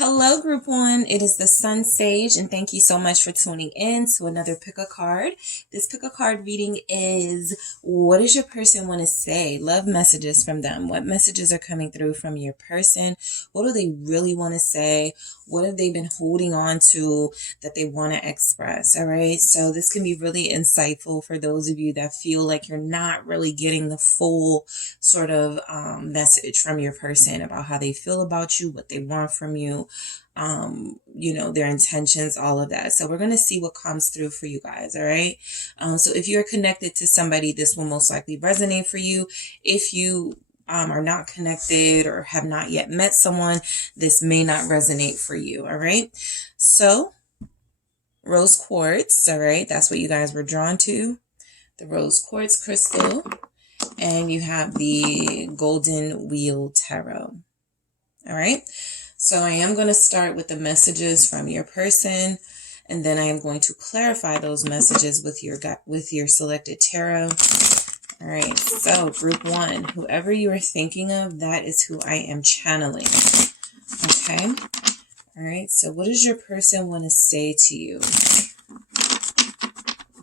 Hello, Group One. It is the SunSage, and thank you so much for tuning in to another Pick a Card. This Pick a Card reading is, what does your person want to say? Love messages from them. What messages are coming through from your person? What do they really want to say? What have they been holding on to that they want to express? All right. So this can be really insightful for those of you that feel like you're not really getting the full sort of message from your person about how they feel about you, what they want from you, their intentions, all of that. So we're going to see what comes through for you guys. All right. So if you're connected to somebody, this will most likely resonate for you. If you are not connected or have not yet met someone, this may not resonate for you. All right. So rose quartz. All right. That's what you guys were drawn to. The rose quartz crystal. And you have the golden wheel tarot. All right. So I am going to start with the messages from your person, and then I am going to clarify those messages with your selected tarot. All right, so Group One, whoever you are thinking of, that is who I am channeling. Okay. All right, so what does your person want to say to you?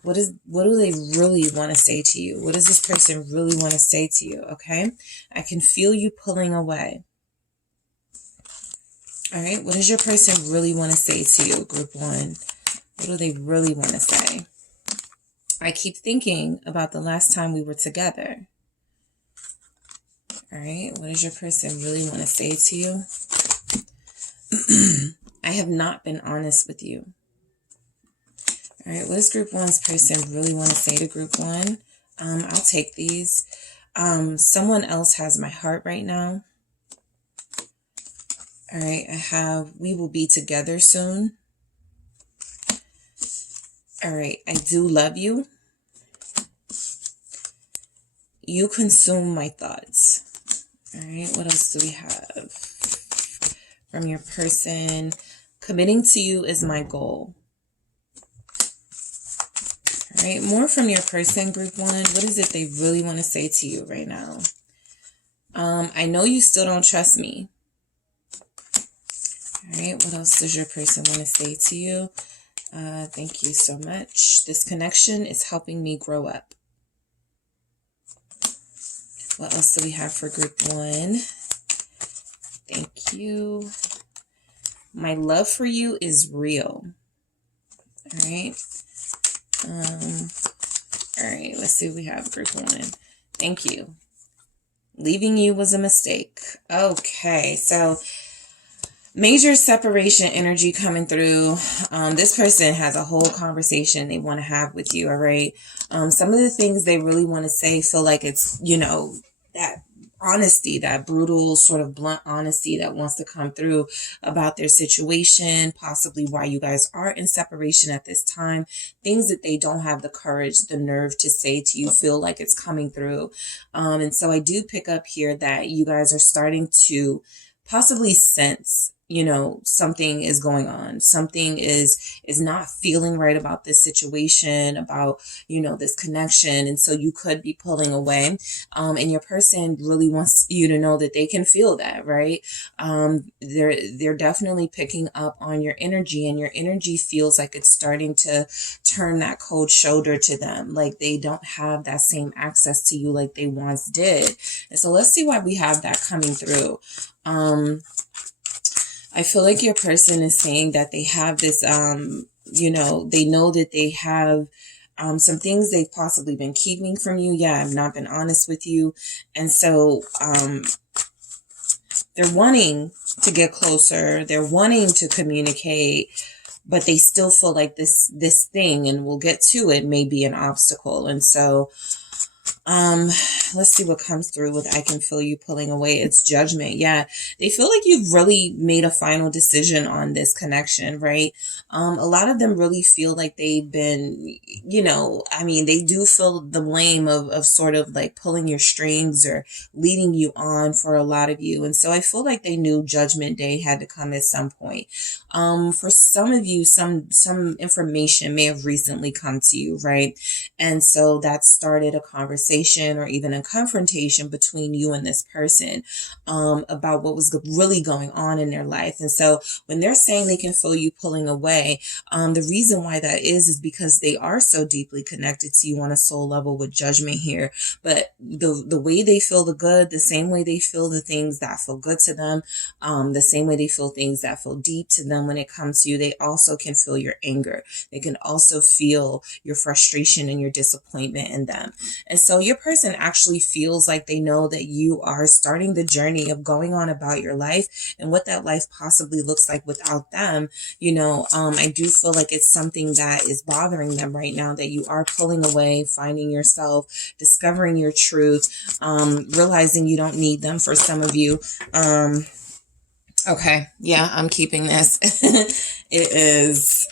What do they really want to say to you? What does this person really want to say to you? Okay, I can feel you pulling away. All right, what does your person really want to say to you, Group One? What do they really want to say? I keep thinking about the last time we were together. All right, what does your person really want to say to you? I have not been honest with you. All right, what does Group One's person really want to say to Group One? I'll take these. Someone else has my heart right now. All right, I have, we will be together soon. All right, I do love you. You consume my thoughts. All right, what else do we have from your person? Committing to you is my goal. All right, more from your person, Group One. What is it they really want to say to you right now? I know you still don't trust me. All right, what else does your person want to say to you? Thank you so much. This connection is helping me grow up. What else do we have for Group One? Thank you. My love for you is real. All right. All right, let's see what we have, Group One. Thank you. Leaving you was a mistake. Okay, so major separation energy coming through. This person has a whole conversation they want to have with you, all right? Some of the things they really want to say feel like it's, that honesty, that brutal sort of blunt honesty that wants to come through about their situation, possibly why you guys are in separation at this time. Things that they don't have the courage, the nerve to say to you, feel like it's coming through. And so I do pick up here that you guys are starting to possibly sense, something is going on. Something is not feeling right about this situation, about, this connection. And so you could be pulling away. And your person really wants you to know that they can feel that, right? They're definitely picking up on your energy, and your energy feels like it's starting to turn that cold shoulder to them. Like they don't have that same access to you like they once did. And so let's see why we have that coming through. I feel like your person is saying that they have this, they know that they have some things they've possibly been keeping from you. Yeah, I've not been honest with you. And so they're wanting to get closer. They're wanting to communicate, but they still feel like this thing, and we'll get to it, may be an obstacle. And so let's see what comes through with I can feel you pulling away. It's judgment. Yeah, they feel like you've really made a final decision on this connection, right? A lot of them really feel like they've been, they do feel the blame of sort of like pulling your strings or leading you on for a lot of you. And so I feel like they knew Judgment Day had to come at some point. For some of you, some information may have recently come to you, right? And so that started a conversation conversation or even a confrontation between you and this person about what was really going on in their life. And so when they're saying they can feel you pulling away, the reason why that is because they are so deeply connected to you on a soul level with Judgment here. But the way they feel the good, the same way they feel the things that feel good to them, the same way they feel things that feel deep to them when it comes to you, they also can feel your anger. They can also feel your frustration and your disappointment in them. And so your person actually feels like they know that you are starting the journey of going on about your life and what that life possibly looks like without them. I do feel like it's something that is bothering them right now, that you are pulling away, finding yourself, discovering your truth, realizing you don't need them for some of you. Okay, yeah, I'm keeping this. It is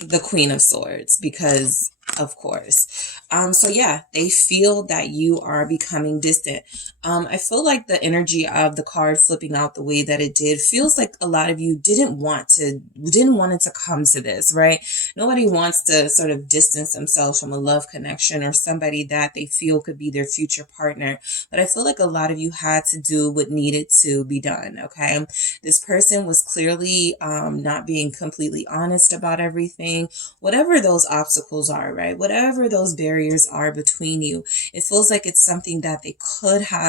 the Queen of Swords because, of course. So yeah, they feel that you are becoming distant. I feel like the energy of the card flipping out the way that it did feels like a lot of you didn't want it to come to this, right? Nobody wants to sort of distance themselves from a love connection or somebody that they feel could be their future partner. But I feel like a lot of you had to do what needed to be done, okay? This person was clearly not being completely honest about everything. Whatever those obstacles are, right? Whatever those barriers are between you, it feels like it's something that they could have,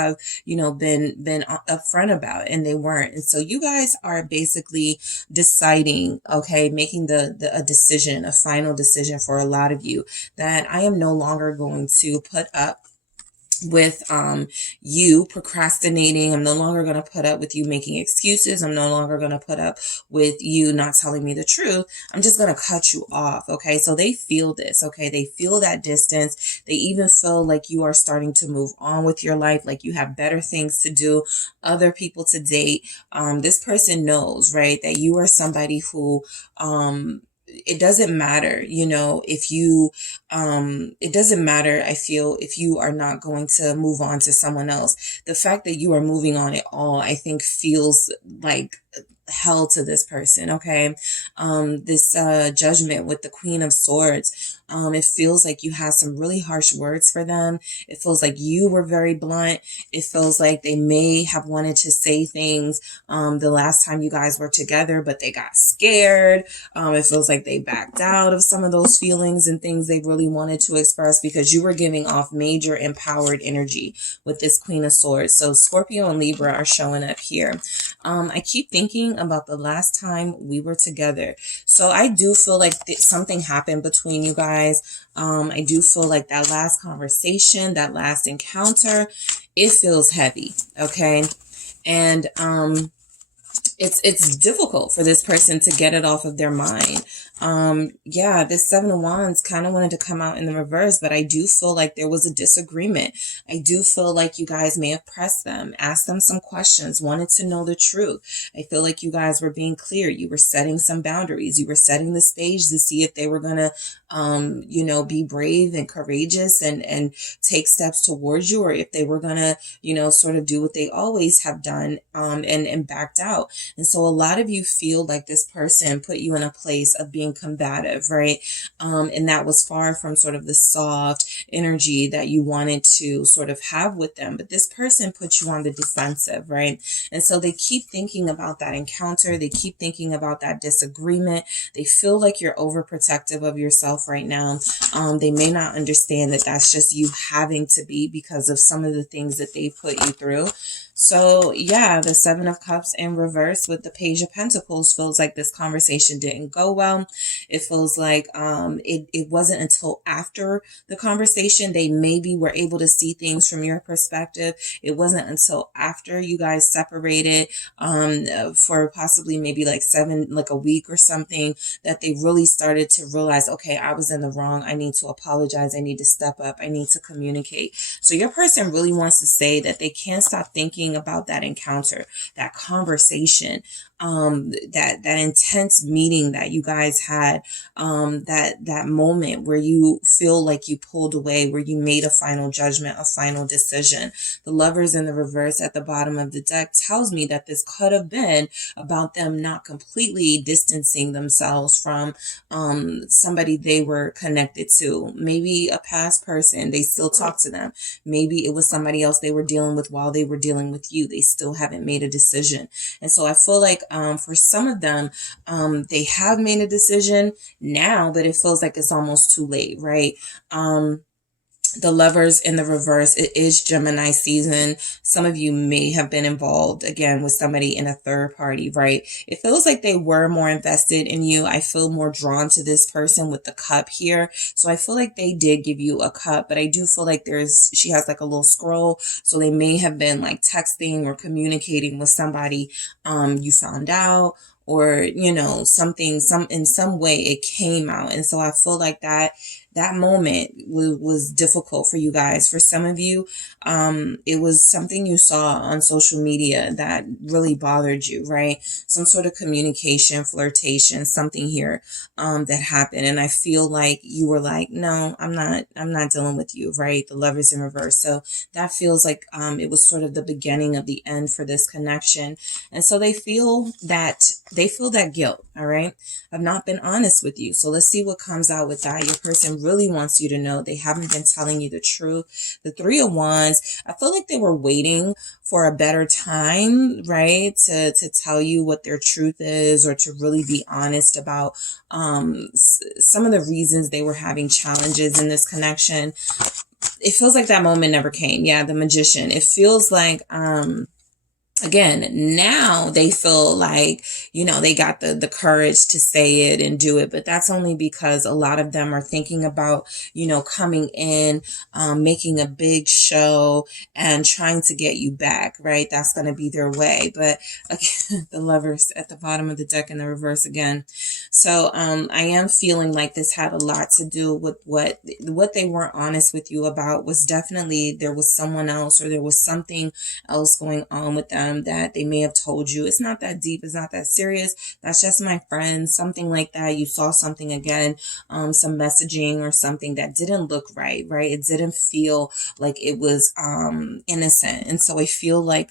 been upfront about, and they weren't. And so you guys are basically deciding, okay, making a decision, a final decision for a lot of you, that I am no longer going to put up with you procrastinating. I'm no longer going to put up with you making excuses. I'm no longer going to put up with you not telling me the truth. I'm just going to cut you off. Okay. So they feel this. Okay. They feel that distance. They even feel like you are starting to move on with your life, like you have better things to do, other people to date. This person knows, right, that you are somebody who, it doesn't matter, if you, it doesn't matter, I feel, if you are not going to move on to someone else. The fact that you are moving on at all, I think feels like hell to this person, okay? This Judgment with the Queen of Swords, it feels like you had some really harsh words for them. It feels like you were very blunt. It feels like they may have wanted to say things the last time you guys were together, but they got scared. It feels like they backed out of some of those feelings and things they really wanted to express because you were giving off major empowered energy with this Queen of Swords. So Scorpio and Libra are showing up here. I keep thinking about the last time we were together. So I do feel like something happened between you guys. I do feel like that last conversation, that last encounter, it feels heavy. Okay. And, it's difficult for this person to get it off of their mind. Yeah, this Seven of Wands kind of wanted to come out in the reverse, but I do feel like there was a disagreement. I do feel like you guys may have pressed them, asked them some questions, wanted to know the truth. I feel like you guys were being clear. You were setting some boundaries. You were setting the stage to see if they were going to, be brave and courageous and take steps towards you, or if they were going to, sort of do what they always have done, and backed out. And so a lot of you feel like this person put you in a place of being combative, right? And that was far from sort of the soft energy that you wanted to sort of have with them. But this person put you on the defensive, right? And so they keep thinking about that encounter. They keep thinking about that disagreement. They feel like you're overprotective of yourself right now. They may not understand that that's just you having to be because of some of the things that they put you through. So yeah, the Seven of Cups in reverse with the Page of Pentacles feels like this conversation didn't go well. It feels like it wasn't until after the conversation they maybe were able to see things from your perspective. It wasn't until after you guys separated for possibly maybe like a week or something that they really started to realize, okay, I was in the wrong. I need to apologize. I need to step up. I need to communicate. So your person really wants to say that they can't stop thinking about that encounter, that conversation. that intense meeting that you guys had, that moment where you feel like you pulled away, where you made a final judgment, a final decision. The Lovers in the reverse at the bottom of the deck tells me that this could have been about them not completely distancing themselves from somebody they were connected to. Maybe a past person, they still talk to them. Maybe it was somebody else they were dealing with while they were dealing with you. They still haven't made a decision. And so I feel like for some of them, they have made a decision now, but it feels like it's almost too late, right? The Lovers in the reverse, it is Gemini season. Some of you may have been involved again with somebody in a third party, right? It feels like they were more invested in you. I feel more drawn to this person with the cup here. So I feel like they did give you a cup, but I do feel like she has like a little scroll. So they may have been like texting or communicating with somebody you found out, or, you know, something, in some way it came out. And so I feel like that moment was difficult for you guys. For some of you, it was something you saw on social media that really bothered you, right? Some sort of communication, flirtation, something here, that happened. And I feel like you were like, no, I'm not dealing with you, right? The Lovers in reverse. So that feels like, it was sort of the beginning of the end for this connection. And so they feel that guilt, all right, of not been honest with you. So let's see what comes out with that. Your person really wants you to know they haven't been telling you the truth. The Three of Wands, I feel like they were waiting for a better time, right, to tell you what their truth is, or to really be honest about some of the reasons they were having challenges in this connection. It feels like that moment never came. Yeah, the Magician. It feels like again, now they feel like, you know, they got the courage to say it and do it, but that's only because a lot of them are thinking about, you know, coming in, making a big show and trying to get you back, right? That's going to be their way. But again, the Lovers at the bottom of the deck in the reverse again. So I am feeling like this had a lot to do with what they weren't honest with you about. Was definitely there was someone else, or there was something else going on with them that they may have told you. It's not that deep. It's not that serious. That's just my friend. Something like that. You saw something again, some messaging or something that didn't look right, right? It didn't feel like it was innocent. And so I feel like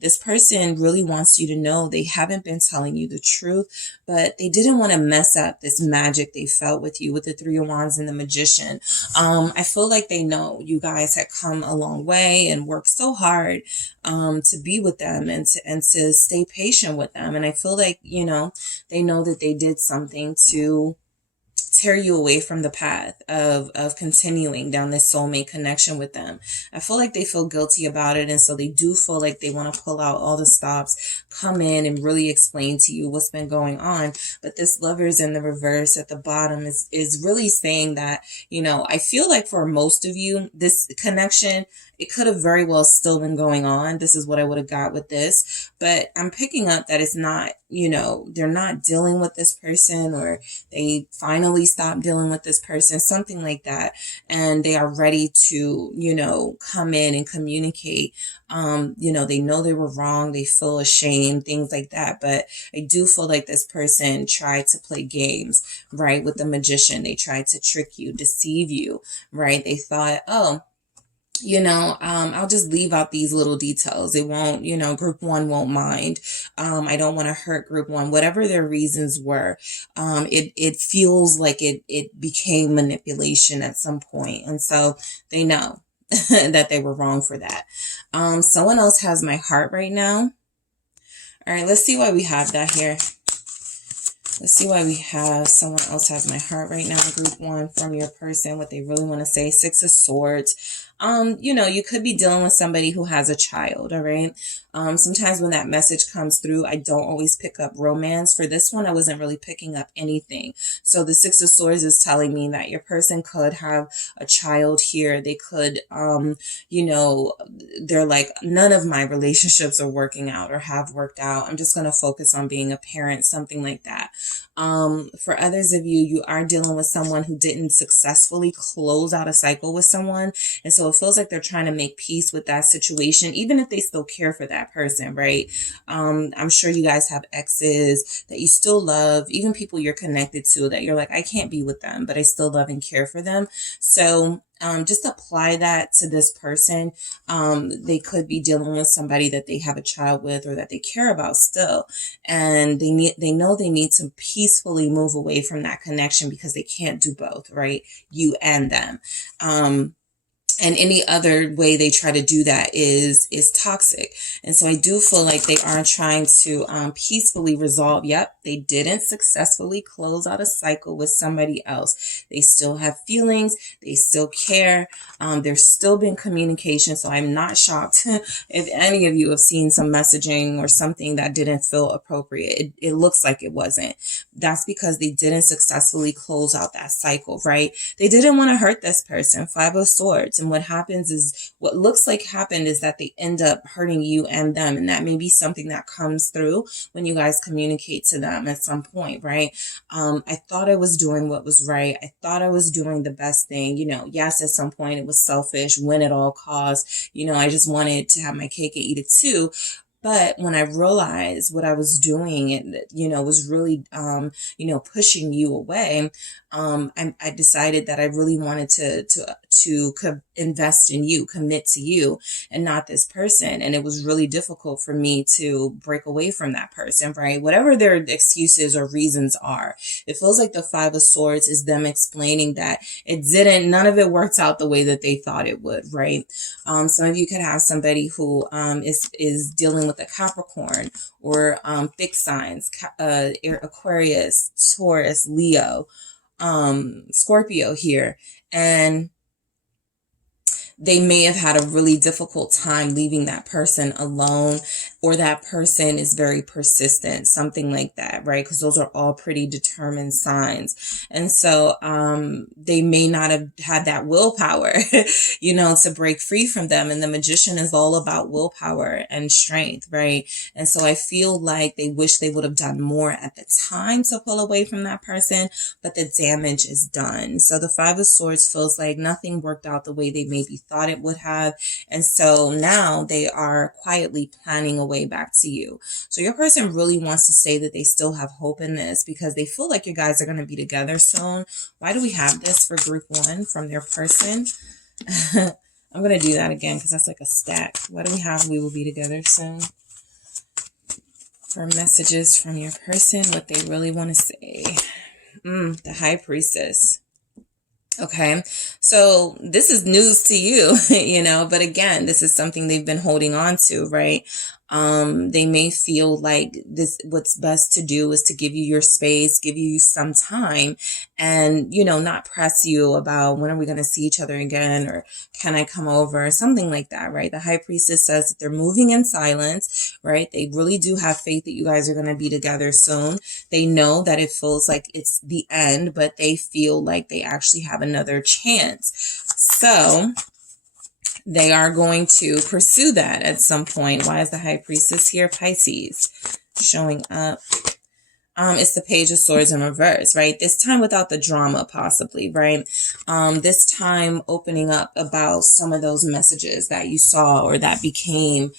this person really wants you to know they haven't been telling you the truth, but they didn't want to mess up this magic they felt with you with the Three of Wands and the Magician. I feel like they know you guys had come a long way and worked so hard to be with them and to stay patient with them. And I feel like, you know, they know that they did something to tear you away from the path of continuing down this soulmate connection with them. I feel like they feel guilty about it. And so they do feel like they want to pull out all the stops, come in and really explain to you what's been going on. But this Lovers in the reverse at the bottom is really saying that, you know, I feel like for most of you, this connection, it could have very well still been going on. This is what I would have got with this. But I'm picking up that it's not, you know, they're not dealing with this person, or they finally stopped dealing with this person, something like that. And they are ready to, you know, come in and communicate. You know, they know they were wrong. They feel ashamed, things like that. But I do feel like this person tried to play games, right? With the Magician, they tried to trick you, deceive you, right? They thought, oh, you know, I'll just leave out these little details. It won't, you know, group one won't mind. I don't want to hurt group one, whatever their reasons were. It feels like it became manipulation at some point. And so they know that they were wrong for that. Someone else has my heart right now. All right, let's see why we have that here. Let's see why we have someone else has my heart right now. Group one, from your person, what they really want to say. Six of Swords. You know, you could be dealing with somebody who has a child, all right? Sometimes when that message comes through, I don't always pick up romance. For this one, I wasn't really picking up anything. So the Six of Swords is telling me that your person could have a child here. They could, you know, they're like, none of my relationships are working out or have worked out. I'm just going to focus on being a parent, something like that. For others of you, you are dealing with someone who didn't successfully close out a cycle with someone. And so it feels like they're trying to make peace with that situation, even if they still care for that person, right? I'm sure you guys have exes that you still love, even people you're connected to that you're like, I can't be with them, but I still love and care for them. So just apply that to this person. They could be dealing with somebody that they have a child with or that they care about still. And they know they need to peacefully move away from that connection because they can't do both, right? You and them. And any other way they try to do that is toxic. And so I do feel like they are trying to peacefully resolve. Yep, they didn't successfully close out a cycle with somebody else. They still have feelings. They still care. There's still been communication. So I'm not shocked if any of you have seen some messaging or something that didn't feel appropriate. It looks like it wasn't. That's because they didn't successfully close out that cycle, right? They didn't want to hurt this person. 5 of Swords. And what happens is, what looks like happened is that they end up hurting you and them. And that may be something that comes through when you guys communicate to them at some point, right? I thought I was doing what was right. I thought I was doing the best thing. You know, yes, at some point it was selfish, win at all costs. You know, I just wanted to have my cake and eat it too. But when I realized what I was doing, and was really, pushing you away, I decided that I really wanted to invest in you, commit to you, and not this person. And it was really difficult for me to break away from that person, right? Whatever their excuses or reasons are, it feels like the 5 of Swords is them explaining that none of it worked out the way that they thought it would, right? Some of you could have somebody who is dealing with a Capricorn or fixed signs, Aquarius, Taurus, Leo, Scorpio here, and they may have had a really difficult time leaving that person alone, or that person is very persistent, something like that, right? Because those are all pretty determined signs. And so they may not have had that willpower, to break free from them. And the Magician is all about willpower and strength, right? And so I feel like they wish they would have done more at the time to pull away from that person, but the damage is done. So the 5 of Swords feels like nothing worked out the way they maybe thought it would have. And so now they are quietly planning a way back to you. So your person really wants to say that they still have hope in this because they feel like you guys are going to be together soon. Why do we have this for group 1 from their person? I'm going to do that again because that's like a stack. Why do we have we will be together soon? For messages from your person, what they really want to say. The High Priestess. Okay, so this is news to you, but again, this is something they've been holding on to, right? They may feel like what's best to do is to give you your space, give you some time, and, not press you about when are we going to see each other again, or can I come over, something like that, right? The High Priestess says that they're moving in silence, right? They really do have faith that you guys are going to be together soon. They know that it feels like it's the end, but they feel like they actually have another chance. So they are going to pursue that at some point. Why is the High Priestess here? Pisces showing up. It's the Page of Swords in reverse, right? This time without the drama, possibly, right? This time opening up about some of those messages that you saw or that became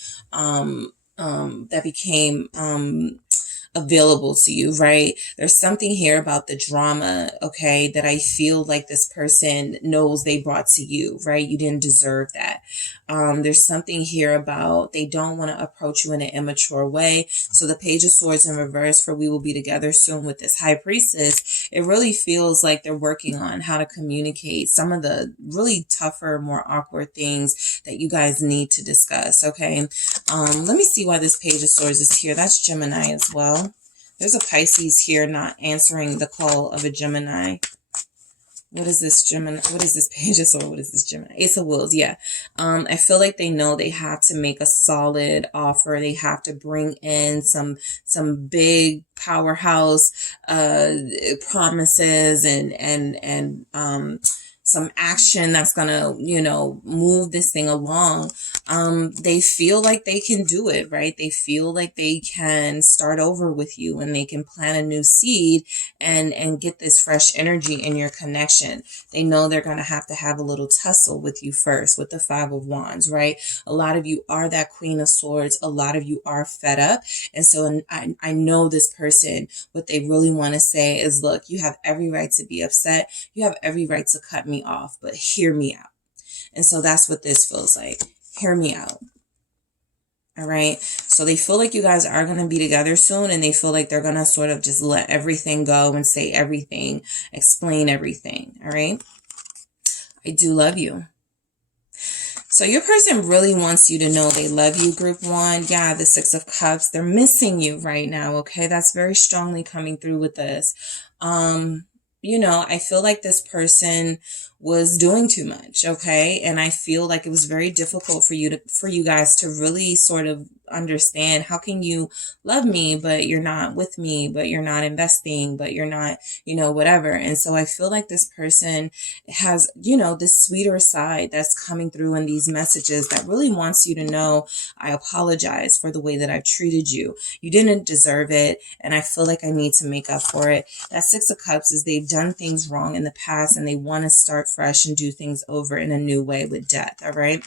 available to you, right? There's something here about the drama, okay, that I feel like this person knows they brought to you, right? You didn't deserve that. There's something here about they don't want to approach you in an immature way. So the Page of Swords in reverse for we will be together soon with this High Priestess, it really feels like they're working on how to communicate some of the really tougher, more awkward things that you guys need to discuss, okay? Let me see why this Page of Swords is here. That's Gemini as well. There's a Pisces here not answering the call of a Gemini. What is this Gemini? What is this Page of Swords? What is this Gemini? Ace of Wands, yeah. I feel like they know they have to make a solid offer. They have to bring in some big powerhouse promises and some action that's gonna, you know, move this thing along. They feel like they can do it, right? They feel like they can start over with you, and they can plant a new seed and get this fresh energy in your connection. They know they're gonna have to have a little tussle with you first, with the Five of Wands, right? A lot of you are that Queen of Swords. A lot of you are fed up. And so I know this person, what they really want to say is, look, you have every right to be upset. You have every right to cut me off, but hear me out. And so that's what this feels like. Hear me out. All right. So they feel like you guys are going to be together soon, and they feel like they're going to sort of just let everything go and say everything, explain everything. All right. I do love you. So your person really wants you to know they love you, group one. Yeah, the Six of Cups, they're missing you right now, okay? That's very strongly coming through with this. You know, I feel like this person was doing too much, okay? And I feel like it was very difficult for you guys to really sort of understand, how can you love me, but you're not with me, but you're not investing, but you're not, you know, whatever. And so I feel like this person has, you know, this sweeter side that's coming through in these messages that really wants you to know, I apologize for the way that I've treated you. You didn't deserve it, and I feel like I need to make up for it. That Six of Cups is they've done things wrong in the past, and they want to start fresh and do things over in a new way with death. All right.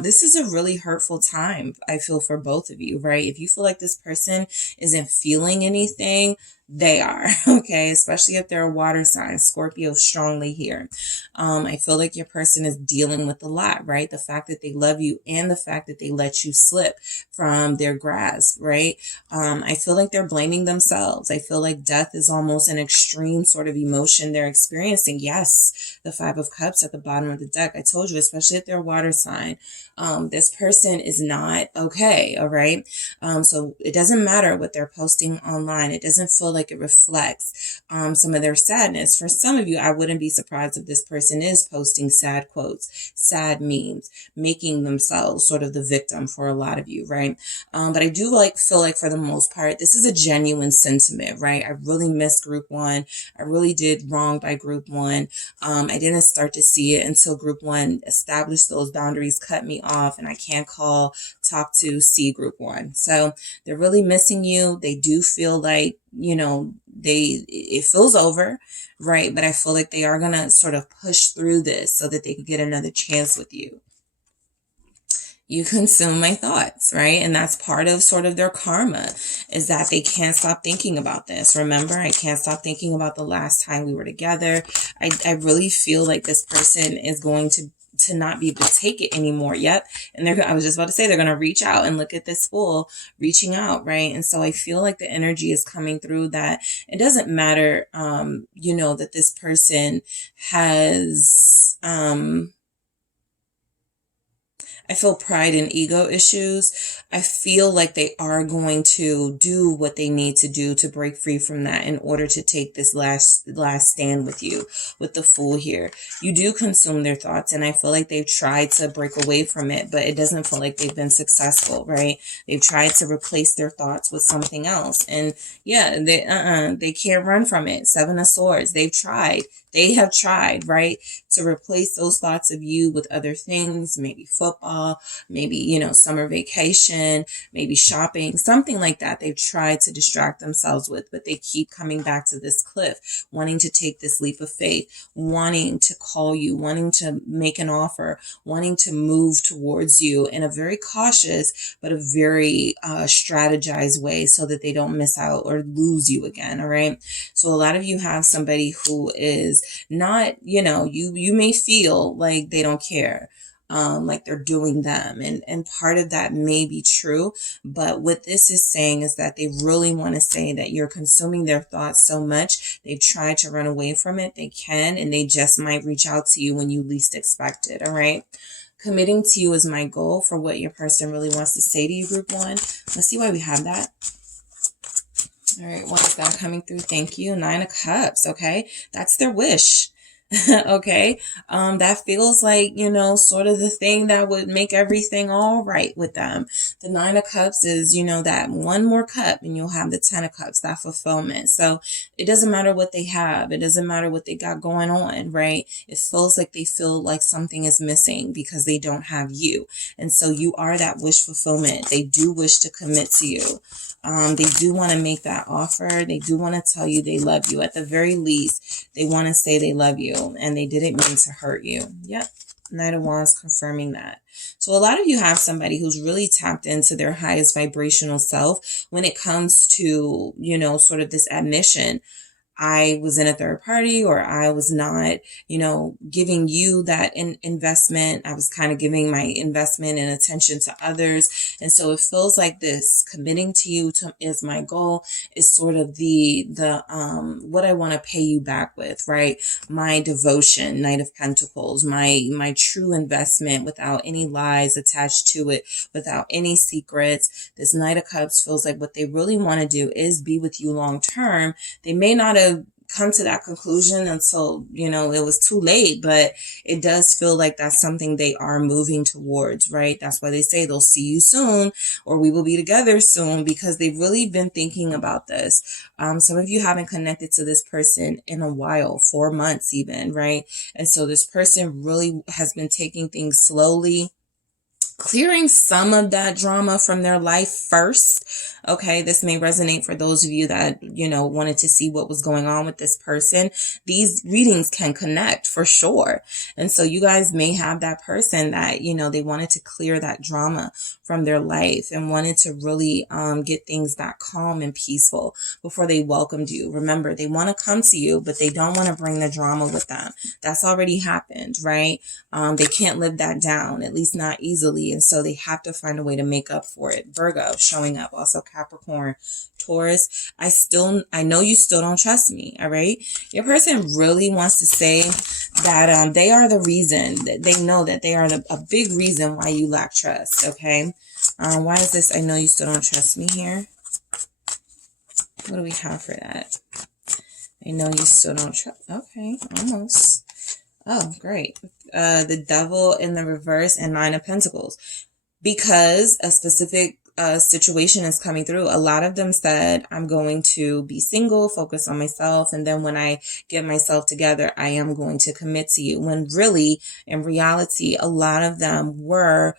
This is a really hurtful time, I feel, for both of you, right? If you feel like this person isn't feeling anything, they are, okay? Especially if they're a water sign. Scorpio strongly here. I feel like your person is dealing with a lot, right? The fact that they love you and the fact that they let you slip from their grasp, right? I feel like they're blaming themselves. I feel like death is almost an extreme sort of emotion they're experiencing. Yes, the Five of Cups at the bottom of the deck. I told you, especially if they're a water sign, this person is not okay, all right? So it doesn't matter what they're posting online. It doesn't feel like it reflects some of their sadness. For some of you, I wouldn't be surprised if this person is posting sad quotes, sad memes, making themselves sort of the victim for a lot of you, right? But I do feel like for the most part, this is a genuine sentiment, right? I really missed group one. I really did wrong by group one. I didn't start to see it until group one established those boundaries, cut me off, and I can't talk to, see group one. So they're really missing you. They do feel like, you know, it feels over, right? But I feel like they are going to sort of push through this so that they can get another chance with you. You consume my thoughts, right? And that's part of sort of their karma, is that they can't stop thinking about this. Remember, I can't stop thinking about the last time we were together. I really feel like this person is going to not be able to take it anymore. Yep. And I was just about to say, they're going to reach out, and look at this Fool reaching out, right? And so I feel like the energy is coming through that it doesn't matter, you know, that this person has, I feel pride and ego issues. I feel like they are going to do what they need to do to break free from that in order to take this last stand with you, with the Fool here. You do consume their thoughts, and I feel like they've tried to break away from it, but it doesn't feel like they've been successful, right? They've tried to replace their thoughts with something else. And yeah, they can't run from it. Seven of Swords. They've tried. They have tried, right, to replace those thoughts of you with other things, maybe football, maybe, you know, summer vacation, maybe shopping, something like that. They've tried to distract themselves with, but they keep coming back to this cliff, wanting to take this leap of faith, wanting to call you, wanting to make an offer, wanting to move towards you in a very cautious, but a very strategized way so that they don't miss out or lose you again. All right. So a lot of you have somebody who is not, you know, you may feel like they don't care, like they're doing them. And part of that may be true. But what this is saying is that they really want to say that you're consuming their thoughts so much. They've tried to run away from it. They can, and they just might reach out to you when you least expect it. All right. Committing to you is my goal for what your person really wants to say to you, group one. Let's see why we have that. All right, what is that coming through? Thank you. Nine of Cups, okay? That's their wish. Okay. That feels like, you know, sort of the thing that would make everything all right with them. The Nine of Cups is, you know, that one more cup and you'll have the Ten of Cups, that fulfillment. So it doesn't matter what they have. It doesn't matter what they got going on, right? It feels like they feel like something is missing because they don't have you. And so you are that wish fulfillment. They do wish to commit to you. They do want to make that offer. They do want to tell you they love you. At the very least, they want to say they love you and they didn't mean to hurt you. Yep. Knight of Wands confirming that. So a lot of you have somebody who's really tapped into their highest vibrational self when it comes to, you know, sort of this admission. I was in a third party, or I was not, you know, giving you that investment. I was kind of giving my investment and attention to others. And so it feels like this committing to you is my goal, is sort of what I want to pay you back with, right? My devotion, Knight of Pentacles, my true investment without any lies attached to it, without any secrets. This Knight of Cups feels like what they really want to do is be with you long term. They may not have come to that conclusion until, you know, it was too late, but it does feel like that's something they are moving towards, right? That's why they say they'll see you soon, or we will be together soon, because they've really been thinking about this. Some of you haven't connected to this person in a while, 4 months even, right? And so this person really has been taking things slowly, clearing some of that drama from their life first. Okay, this may resonate for those of you that, you know, wanted to see what was going on with this person. These readings can connect for sure. And so you guys may have that person that, you know, they wanted to clear that drama from their life and wanted to really get things back calm and peaceful before they welcomed you. Remember, they want to come to you, but they don't want to bring the drama with them. That's already happened, right? They can't live that down, at least not easily. And so they have to find a way to make up for it. Virgo showing up, also Capricorn, Taurus. I know you still don't trust me. All right. Your person really wants to say that they are the reason, that they know that they are a big reason why you lack trust. Okay. Why is this? I know you still don't trust me here. What do we have for that? I know you still don't trust. Okay. Almost. Oh, great. The Devil in the reverse and Nine of Pentacles. Because a specific situation is coming through. A lot of them said, I'm going to be single, focus on myself, and then when I get myself together, I am going to commit to you. When really, in reality, a lot of them were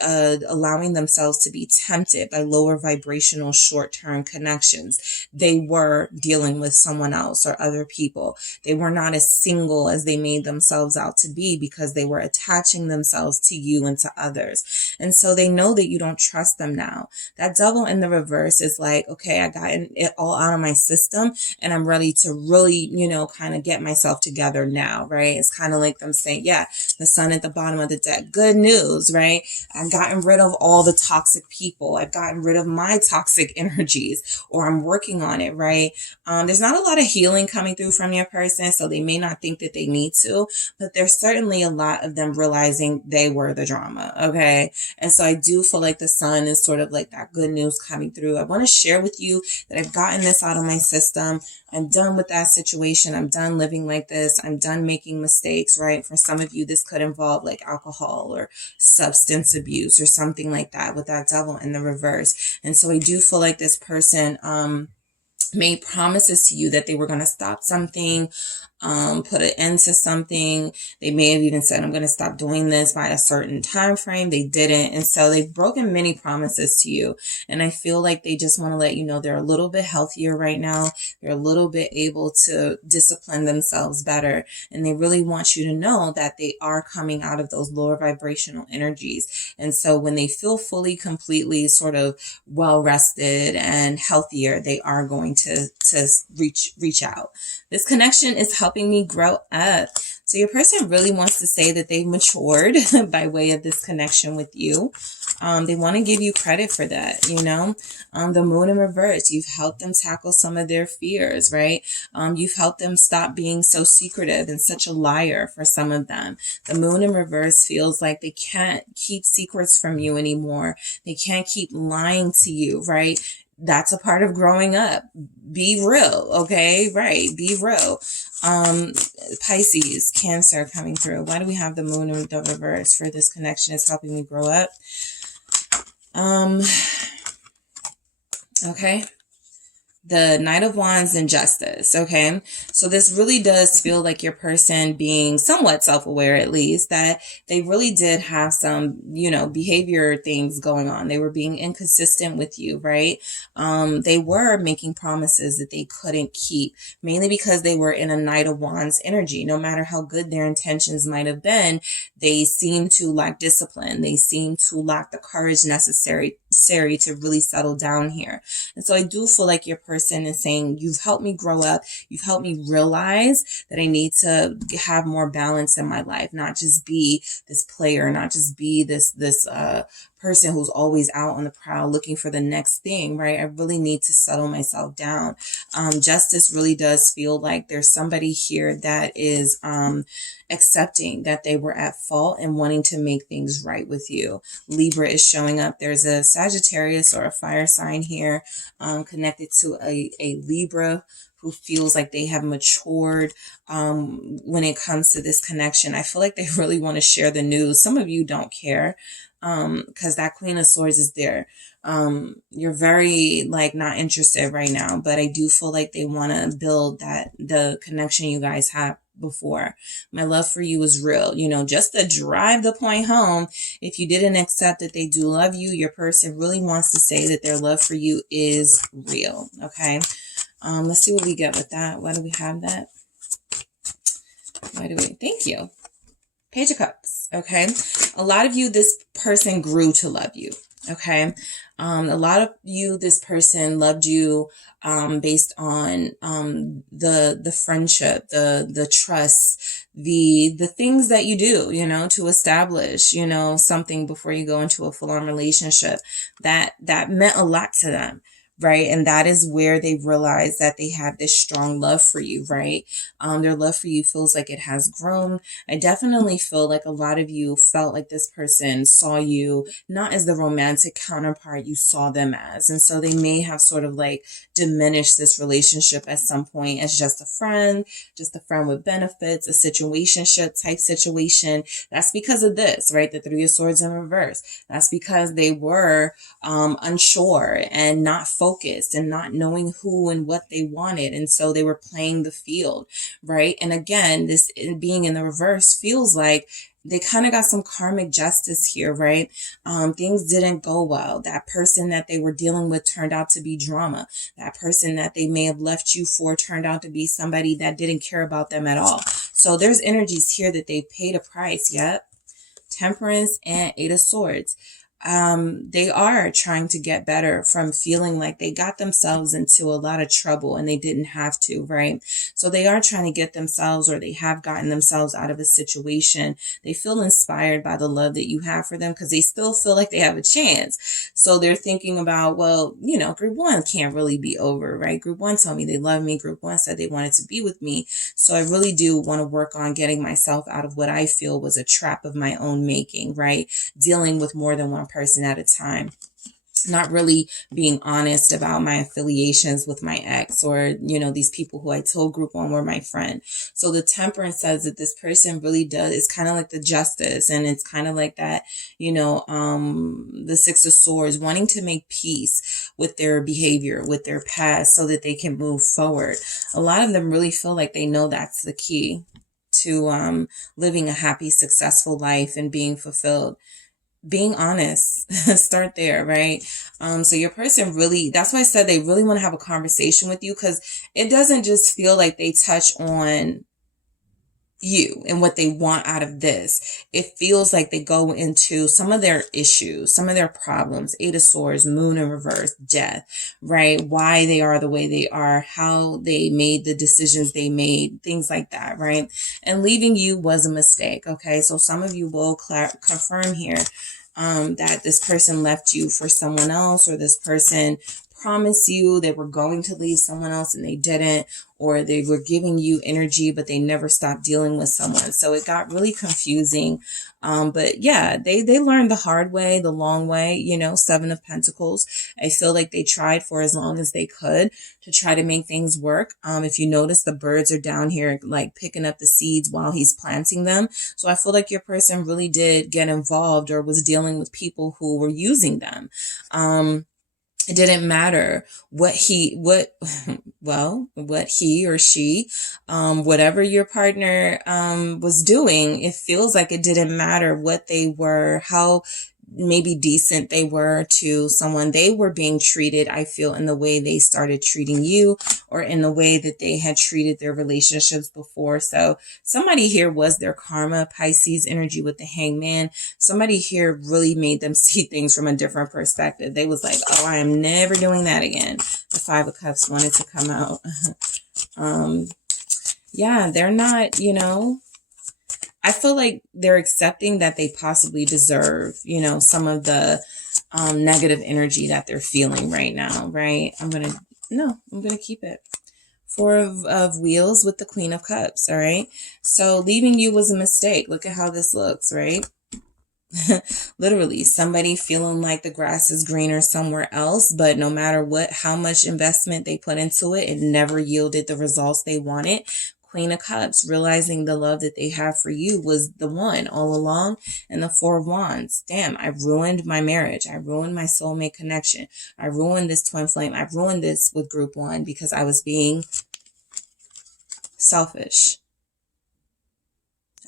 allowing themselves to be tempted by lower vibrational short-term connections. They were dealing with someone else or other people. They were not as single as they made themselves out to be because they were attaching themselves to you and to others. And so they know that you don't trust them now. That Devil in the reverse is like, okay, I got it all out of my system and I'm ready to really, you know, kind of get myself together now, right? It's kind of like them saying, yeah, the Sun at the bottom of the deck. Good news, right? I've gotten rid of all the toxic people. I've gotten rid of my toxic energies, or I'm working on it, right? There's not a lot of healing coming through from your person, so they may not think that they need to, but there's certainly a lot of them realizing they were the drama, okay? And so I do feel like the Sun is sort of like that good news coming through. I want to share with you that I've gotten this out of my system. I'm done with that situation. I'm done living like this. I'm done making mistakes, right? For some of you, this could involve like alcohol or substance abuse or something like that with that Devil in the reverse. And so I do feel like this person made promises to you that they were going to stop something, put an end to something. They may have even said, I'm going to stop doing this by a certain time frame. They didn't. And so they've broken many promises to you. And I feel like they just want to let you know they're a little bit healthier right now. They're a little bit able to discipline themselves better. And they really want you to know that they are coming out of those lower vibrational energies. And so when they feel fully, completely sort of well rested and healthier, they are going to reach out. This connection is helping me grow up. So your person really wants to say that they've matured by way of this connection with you. They want to give you credit for that, you know. The Moon in reverse, you've helped them tackle some of their fears, right? You've helped them stop being so secretive and such a liar for some of them. The Moon in reverse feels like they can't keep secrets from you anymore. They can't keep lying to you, right? that's a part of growing up. Be real, okay? Right, be real. Pisces, Cancer coming through. Why do we have the moon in the reverse? For this connection is helping me grow up. Okay. The Knight of Wands and Justice, okay? So this really does feel like your person being somewhat self-aware, at least, that they really did have some, you know, behavior things going on. They were being inconsistent with you, right? They were making promises that they couldn't keep, mainly because they were in a Knight of Wands energy. No matter how good their intentions might have been, they seem to lack discipline. They seem to lack the courage necessary to really settle down here. And so I do feel like your person is saying, you've helped me grow up. You've helped me realize that I need to have more balance in my life, not just be this player, not just be this person who's always out on the prowl looking for the next thing, right? I really need to settle myself down. Justice really does feel like there's somebody here that is accepting that they were at fault and wanting to make things right with you. Libra is showing up. There's a Sagittarius or a fire sign here connected to a Libra who feels like they have matured when it comes to this connection. I feel like they really want to share the news. Some of you don't care because that Queen of Swords is there. You're very like not interested right now, but I do feel like they want to build the connection you guys have before. My love for you is real. You know, just to drive the point home, if you didn't accept that they do love you, your person really wants to say that their love for you is real. Okay. Let's see what we get with that. Why do we have that? Thank you. Page of Cups. Okay. A lot of you, this person grew to love you. Okay. A lot of you, this person loved you based on the friendship, the trust, the things that you do, you know, to establish, you know, something before you go into a full-on relationship that meant a lot to them. Right. And that is where they realize that they have this strong love for you. Right. Their love for you feels like it has grown. I definitely feel like a lot of you felt like this person saw you not as the romantic counterpart you saw them as. And so they may have sort of like diminished this relationship at some point as just a friend with benefits, a situationship type situation. That's because of this, right? The Three of Swords in reverse. That's because they were unsure and not focused and not knowing who and what they wanted. And so they were playing the field, right? And again, this being in the reverse feels like they kind of got some karmic justice here, right? Things didn't go well. That person that they were dealing with turned out to be drama. That person that they may have left you for turned out to be somebody that didn't care about them at all. So there's energies here that they paid a price. Yep. Temperance and Eight of Swords. They are trying to get better from feeling like they got themselves into a lot of trouble and they didn't have to, right? So they are trying to get themselves, or they have gotten themselves out of a situation. They feel inspired by the love that you have for them because they still feel like they have a chance. So they're thinking about, well, you know, group one can't really be over, right? Group one told me they love me. Group one said they wanted to be with me. So I really do want to work on getting myself out of what I feel was a trap of my own making, right? Dealing with more than one person at a time, not really being honest about my affiliations with my ex, or, you know, these people who I told group one were my friend. So the Temperance says that this person really does, it's kind of like the Justice, and it's kind of like that, you know, the Six of Swords, wanting to make peace with their behavior, with their past, so that they can move forward. A lot of them really feel like they know that's the key to living a happy, successful life and being fulfilled. Being honest, start there, right? So your person really, that's why I said they really want to have a conversation with you, because it doesn't just feel like they touch on you and what they want out of this. It feels like they go into some of their issues, some of their problems, Eight of Swords, Moon in reverse, death, right? Why they are the way they are, how they made the decisions they made, things like that, right? And leaving you was a mistake, okay? So some of you will confirm here that this person left you for someone else, or this person promised you they were going to leave someone else and they didn't, or they were giving you energy, but they never stopped dealing with someone. So it got really confusing. But yeah, they learned the hard way, the long way, you know, Seven of Pentacles. I feel like they tried for as long as they could to try to make things work. If you notice, the birds are down here, like picking up the seeds while he's planting them. So I feel like your person really did get involved or was dealing with people who were using them. It didn't matter what he or she, whatever your partner was doing. It feels like it didn't matter what they were, how maybe decent they were to someone. They were being treated, I feel, in the way they started treating you, or in the way that they had treated their relationships before. So somebody here was their karma, Pisces energy with the Hangman. Somebody here really made them see things from a different perspective. They was like, oh, I am never doing that again. The Five of Cups wanted to come out. Yeah, they're not, you know, I feel like they're accepting that they possibly deserve, you know, some of the negative energy that they're feeling right now, right? I'm going to keep it. Four of Wheels with the Queen of Cups, all right? So leaving you was a mistake. Look at how this looks, right? Literally, somebody feeling like the grass is greener somewhere else, but no matter how much investment they put into it, it never yielded the results they wanted. Queen of Cups, realizing the love that they have for you was the one all along. And the Four of Wands. Damn, I ruined my marriage. I ruined my soulmate connection. I ruined this twin flame. I ruined this with group one because I was being selfish.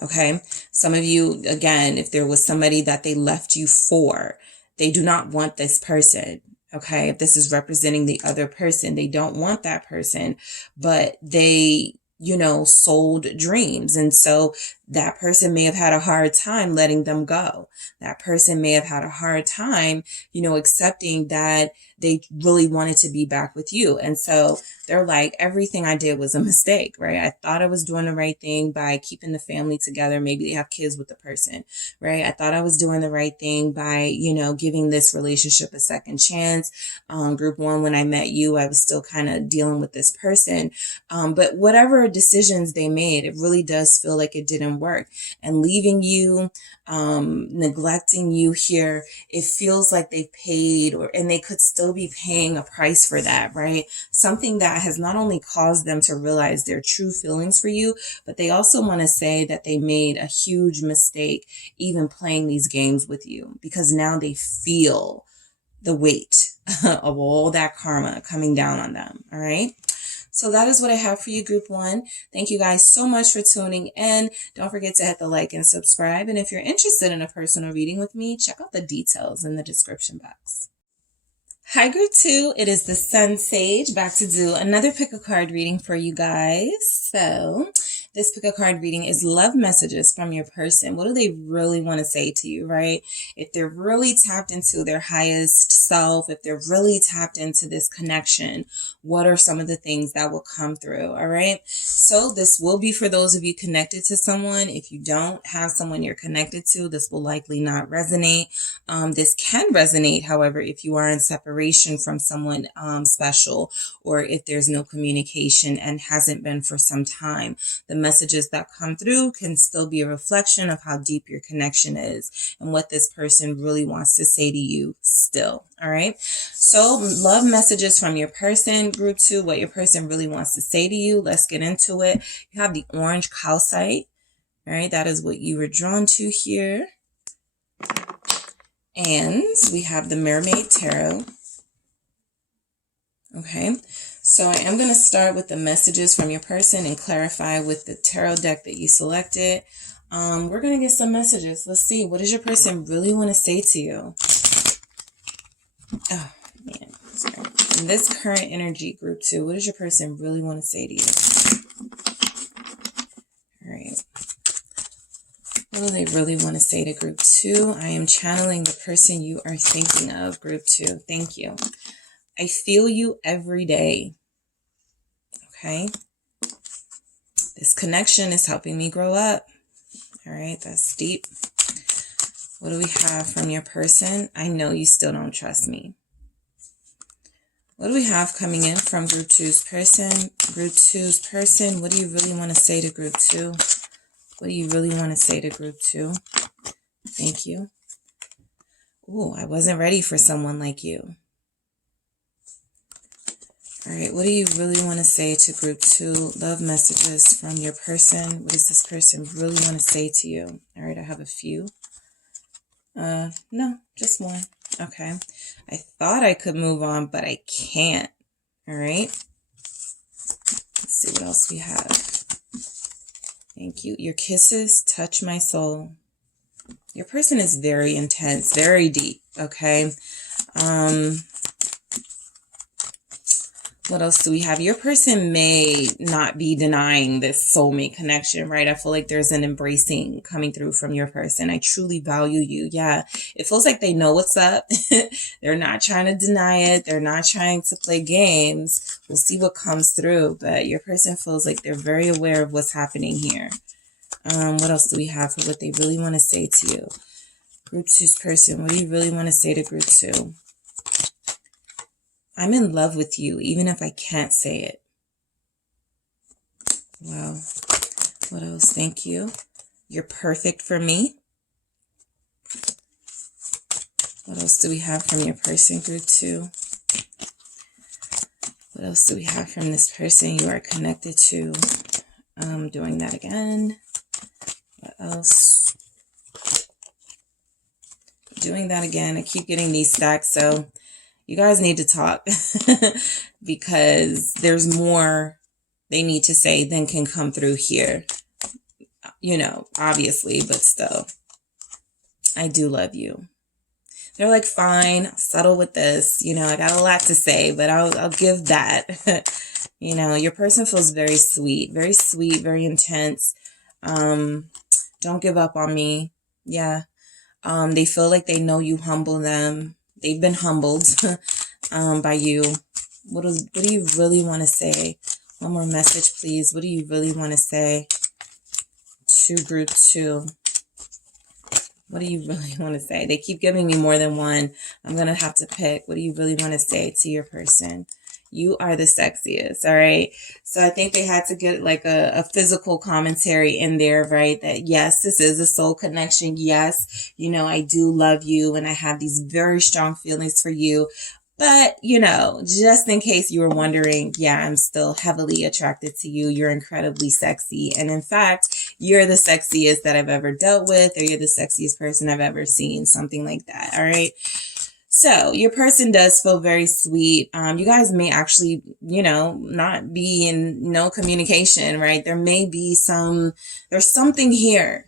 Okay. Some of you, again, if there was somebody that they left you for, they do not want this person. Okay. If this is representing the other person, they don't want that person, but they, you know, sold dreams. And so that person may have had a hard time letting them go. That person may have had a hard time, you know, accepting that they really wanted to be back with you. And so they're like, everything I did was a mistake, right? I thought I was doing the right thing by keeping the family together. Maybe they have kids with the person, right? I thought I was doing the right thing by, you know, giving this relationship a second chance. Group one, when I met you, I was still kind of dealing with this person. But whatever decisions they made, it really does feel like it didn't work. And leaving you, neglecting you here, it feels like they paid, and they could still be paying a price for that, right? Something that has not only caused them to realize their true feelings for you, but they also want to say that they made a huge mistake even playing these games with you, because now they feel the weight of all that karma coming down on them. All right. So that is what I have for you, group one. Thank you guys so much for tuning in. Don't forget to hit the like and subscribe. And if you're interested in a personal reading with me, check out the details in the description box. Hi, group two. It is the SunSage back to do another pick a card reading for you guys. So this pick a card reading is love messages from your person. What do they really want to say to you, right? If they're really tapped into their highest self, if they're really tapped into this connection, what are some of the things that will come through? All right. So this will be for those of you connected to someone. If you don't have someone you're connected to, this will likely not resonate. This can resonate, however, if you are in separation from someone special, or if there's no communication and hasn't been for some time. The messages that come through can still be a reflection of how deep your connection is and what this person really wants to say to you still. All right. So love messages from your person, group two, what your person really wants to say to you. Let's get into it. You have the orange calcite. All right. That is what you were drawn to here. And we have the Mermaid Tarot. Okay, so I am going to start with the messages from your person and clarify with the tarot deck that you selected. We're going to get some messages. Let's see. What does your person really want to say to you? Oh, man. Sorry. In this current energy, group two, what does your person really want to say to you? All right. What do they really want to say to group two? I am channeling the person you are thinking of, group two. Thank you. I feel you every day. Okay. This connection is helping me grow up. All right. That's deep. What do we have from your person? I know you still don't trust me. What do we have coming in from Group 2's person? Group 2's person, what do you really want to say to Group 2? What do you really want to say to Group 2? Thank you. Ooh, I wasn't ready for someone like you. All right, what do you really want to say to Group 2? Love messages from your person. What does this person really want to say to you? All right, I have a few. No, just one. Okay. I thought I could move on, but I can't. All right. Let's see what else we have. Thank you. Your kisses touch my soul. Your person is very intense, very deep. Okay. What else do we have? Your person may not be denying this soulmate connection, right? I feel like there's an embracing coming through from your person. I truly value you. Yeah, it feels like they know what's up. They're not trying to deny it. They're not trying to play games. We'll see what comes through. But your person feels like they're very aware of what's happening here. What else do we have for what they really want to say to you? Group 2's person, what do you really want to say to Group 2? I'm in love with you, even if I can't say it. Wow. What else? Thank you. You're perfect for me. What else do we have from your person, Group 2? What else do we have from this person you are connected to? Doing that again. What else? Doing that again. I keep getting these stacks, so you guys need to talk because there's more they need to say than can come through here. You know, obviously, but still. I do love you. They're like, fine, I'll settle with this. You know, I got a lot to say, but I'll give that. You know, your person feels very sweet, very intense. Don't give up on me. Yeah. They feel like they know you humble them. They've been humbled by you. What do you really want to say? One more message, please. What do you really want to say to Group 2? What do you really want to say? They keep giving me more than one. I'm going to have to pick. What do you really want to say to your person? You are the sexiest, all right? So I think they had to get like a physical commentary in there, right? That yes, this is a soul connection. Yes, you know, I do love you and I have these very strong feelings for you. But, you know, just in case you were wondering, yeah, I'm still heavily attracted to you. You're incredibly sexy. And in fact, you're the sexiest that I've ever dealt with, or you're the sexiest person I've ever seen, something like that, all right? So your person does feel very sweet. You guys may actually, you know, not be in no communication, right? There may be there's something here.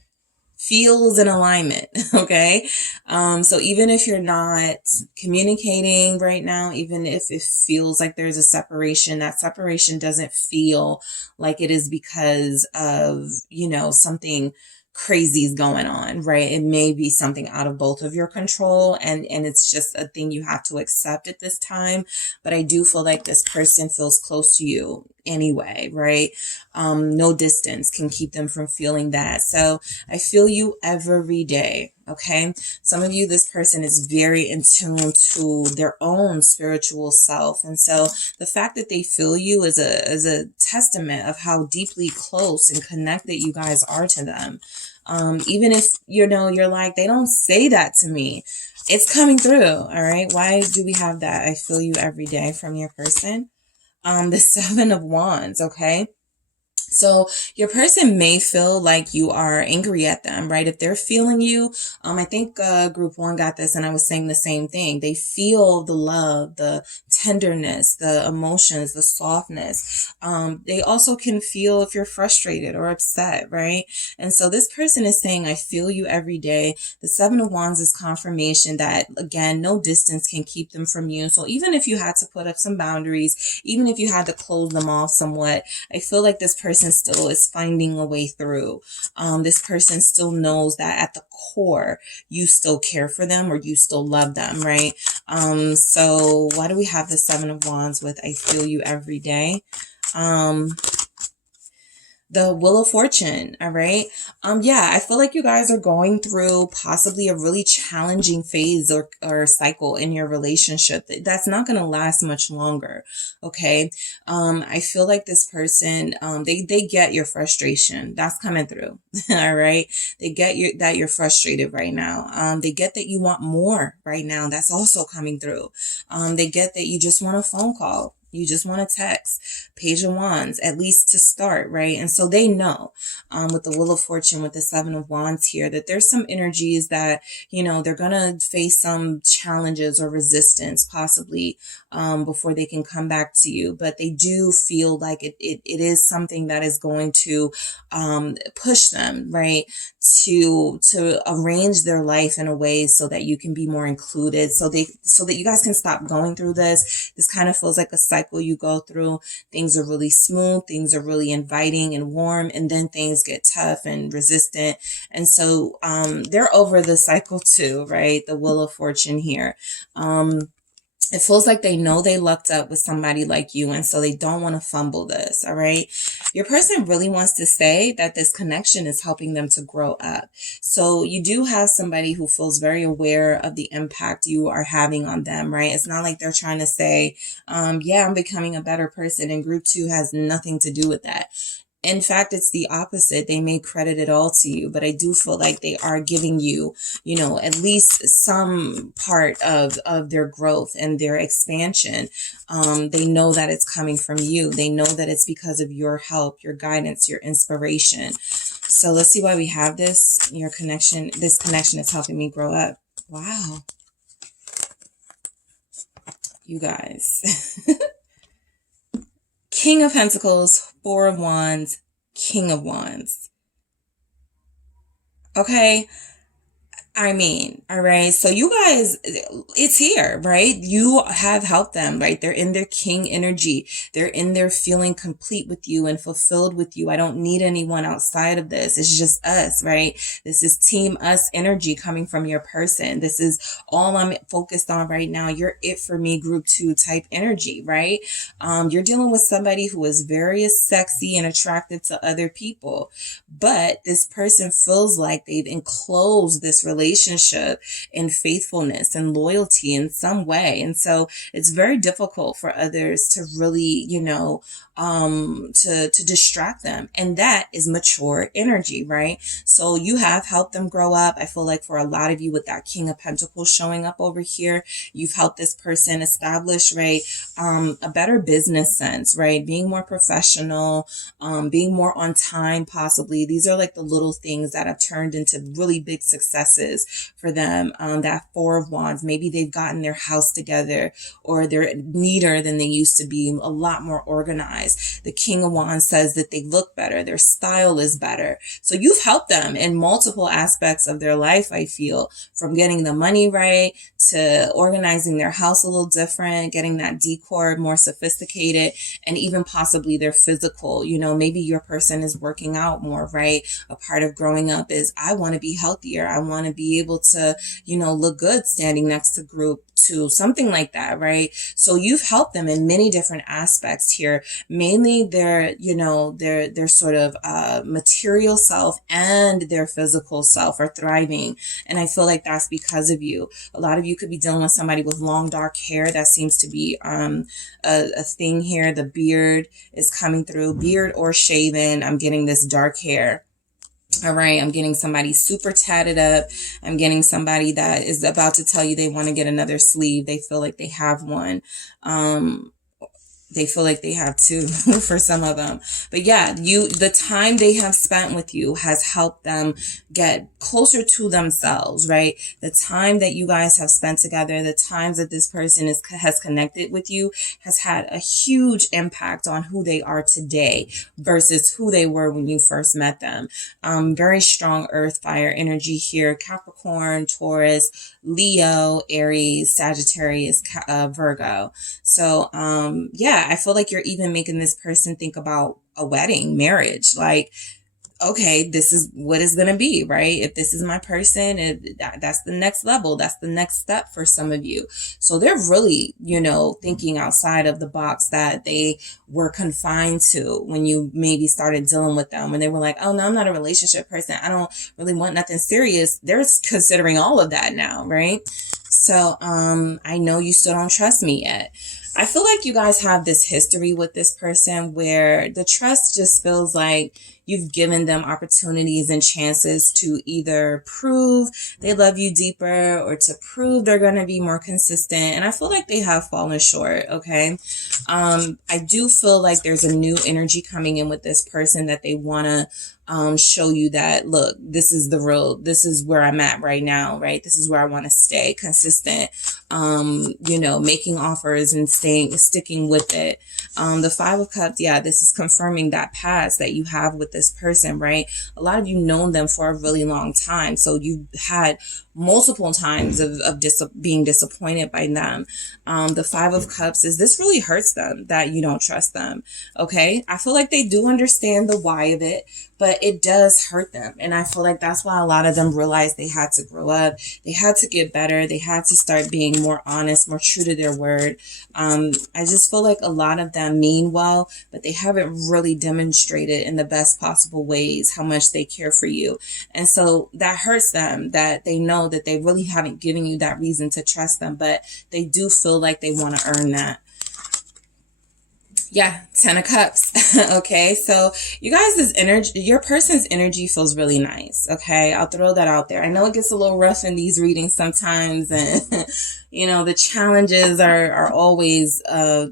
Feels in alignment, okay? So even if you're not communicating right now, even if it feels like there's a separation, that separation doesn't feel like it is because of, you know, something crazy is going on, right? It may be something out of both of your control, and it's just a thing you have to accept at this time. But I do feel like this person feels close to you anyway, right? No distance can keep them from feeling that. So I feel you every day. Okay. Some of you, this person is very in tune to their own spiritual self. And so the fact that they feel you is a testament of how deeply close and connected you guys are to them. Even if, you know, you're like, they don't say that to me. It's coming through. All right. Why do we have that? I feel you every day from your person. The 7 of Wands. Okay. So your person may feel like you are angry at them, right? If they're feeling you, I think Group 1 got this, and I was saying the same thing. They feel the love, the tenderness, the emotions, the softness. They also can feel if you're frustrated or upset, right? And so this person is saying, I feel you every day. The 7 of Wands is confirmation that, again, no distance can keep them from you. So even if you had to put up some boundaries, even if you had to close them off somewhat, I feel like this person still is finding a way through. This person still knows that at the core, you still care for them or you still love them, right? So why do we have the 7 of Wands with I feel you every day? the Wheel of Fortune. All right. Yeah, I feel like you guys are going through possibly a really challenging phase or cycle in your relationship. That's not going to last much longer. Okay. I feel like this person, they get your frustration. That's coming through. All right. They get that you're frustrated right now. They get that you want more right now. That's also coming through. They get that you just want a phone call. You just want to text. Page of Wands, at least to start, right? And so they know, with the Wheel of Fortune, with the Seven of Wands here, that there's some energies that, they're going to face some challenges or resistance possibly, before they can come back to you. But they do feel like it is something that is going to, push them, right? To arrange their life in a way so that you can be more included, so that you guys can stop going through this. This kind of feels like a cycle you go through. Things are really smooth, things are really inviting and warm, and then things get tough and resistant. And so they're over the cycle too, right? The Wheel of Fortune here. It feels like they know they lucked up with somebody like you, and so they don't want to fumble this, all right? Your person really wants to say that this connection is helping them to grow up. So you do have somebody who feels very aware of the impact you are having on them, right? It's not like they're trying to say, yeah, I'm becoming a better person, and group 2 has nothing to do with that. In fact, it's the opposite. They may credit it all to you, but I do feel like they are giving you, at least some part of their growth and their expansion. They know that it's coming from you. They know that it's because of your help, your guidance, your inspiration. So let's see why we have this. This connection is helping me grow up. Wow. You guys. King of Pentacles, Four of Wands, King of Wands. Okay. I mean, all right. So you guys, it's here, right? You have helped them, right? They're in their king energy. They're in there feeling complete with you and fulfilled with you. I don't need anyone outside of this. It's just us, right? This is team us energy coming from your person. This is all I'm focused on right now. You're it for me, group 2 type energy, right? You're dealing with somebody who is very sexy and attractive to other people, but this person feels like they've enclosed this relationship in faithfulness and loyalty in some way. And so it's very difficult for others to really, to distract them. And that is mature energy, right? So you have helped them grow up. I feel like for a lot of you, with that King of Pentacles showing up over here, you've helped this person establish, right, a better business sense, right? Being more professional, being more on time, possibly. These are like the little things that have turned into really big successes for them. That Four of Wands, maybe they've gotten their house together, or they're neater than they used to be, a lot more organized. The King of Wands says that they look better, their style is better. So you've helped them in multiple aspects of their life, I feel, from getting the money right to organizing their house a little different, getting that decor more sophisticated, and even possibly their physical. Maybe your person is working out more, right? A part of growing up is, I want to be healthier. I want to be able to, look good standing next to group 2, something like that, right? So you've helped them in many different aspects here. Mainly their sort of material self and their physical self are thriving. And I feel like that's because of you. A lot of you could be dealing with somebody with long, dark hair. That seems to be a thing here. The beard is coming through, beard or shaven. I'm getting this dark hair. All right. I'm getting somebody super tatted up. I'm getting somebody that is about to tell you they want to get another sleeve. They feel like they have one. They feel like they have two for some of them. But yeah, the time they have spent with you has helped them get closer to themselves, right? The time that you guys have spent together, the times that this person has connected with you has had a huge impact on who they are today versus who they were when you first met them. Very strong earth fire energy here. Capricorn, Taurus, Leo, Aries, Sagittarius, Virgo. So, yeah, I feel like you're even making this person think about a wedding, marriage, like okay, this is what it's going to be, right? If this is my person, that's the next level. That's the next step for some of you. So they're really, thinking outside of the box that they were confined to when you maybe started dealing with them, when they were like, oh no, I'm not a relationship person. I don't really want nothing serious. They're considering all of that now, right? So, I know you still don't trust me yet. I feel like you guys have this history with this person where the trust just feels like you've given them opportunities and chances to either prove they love you deeper or to prove they're going to be more consistent. And I feel like they have fallen short. Okay. I do feel like there's a new energy coming in with this person that they want to show you that, look, this is where I'm at right now, right? This is where I want to stay consistent, making offers and sticking with it. The Five of Cups, yeah, this is confirming that past that you have with this person, right? A lot of you known them for a really long time. So you've had multiple times of being disappointed by them. The Five of Cups is this really hurts them that you don't trust them. Okay. I feel like they do understand the why of it, but it does hurt them. And I feel like that's why a lot of them realized they had to grow up. They had to get better. They had to start being more honest, more true to their word. I just feel like a lot of them mean well, but they haven't really demonstrated in the best possible ways how much they care for you. And so that hurts them, that they know that they really haven't given you that reason to trust them, but they do feel like they want to earn that. Yeah, 10 of Cups. Okay, so you guys' energy, your person's energy feels really nice. Okay, I'll throw that out there. I know it gets a little rough in these readings sometimes, and the challenges are always there,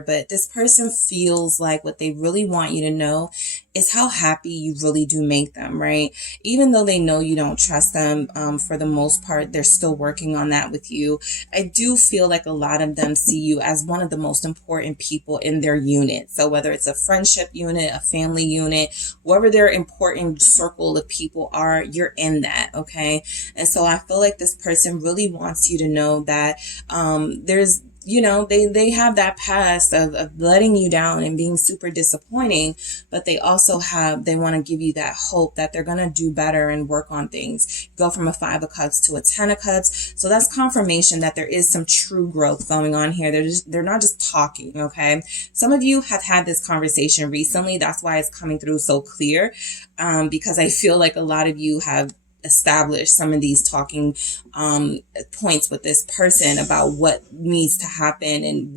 but this person feels like what they really want you to know is how happy you really do make them, right? Even though they know you don't trust them, for the most part, they're still working on that with you. I do feel like a lot of them see you as one of the most important people in their unit. So whether it's a friendship unit, a family unit, whoever their important circle of people are, you're in that, okay? And so I feel like this person really wants you to know that there's they have that past of letting you down and being super disappointing, but they also they want to give you that hope that they're going to do better and work on things. Go from a 5 of Cups to a 10 of Cups. So that's confirmation that there is some true growth going on here. They're not just talking. Okay. Some of you have had this conversation recently. That's why it's coming through so clear. Because I feel like a lot of you have establish some of these talking points with this person about what needs to happen and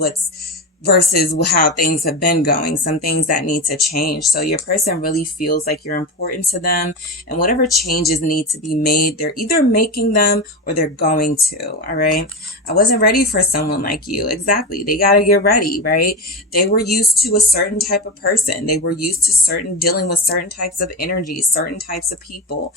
versus how things have been going, some things that need to change. So your person really feels like you're important to them, and whatever changes need to be made, they're either making them or they're going to. All right. I wasn't ready for someone like you. Exactly. They got to get ready, right? They were used to a certain type of person. They were used to dealing with certain types of energy, certain types of people.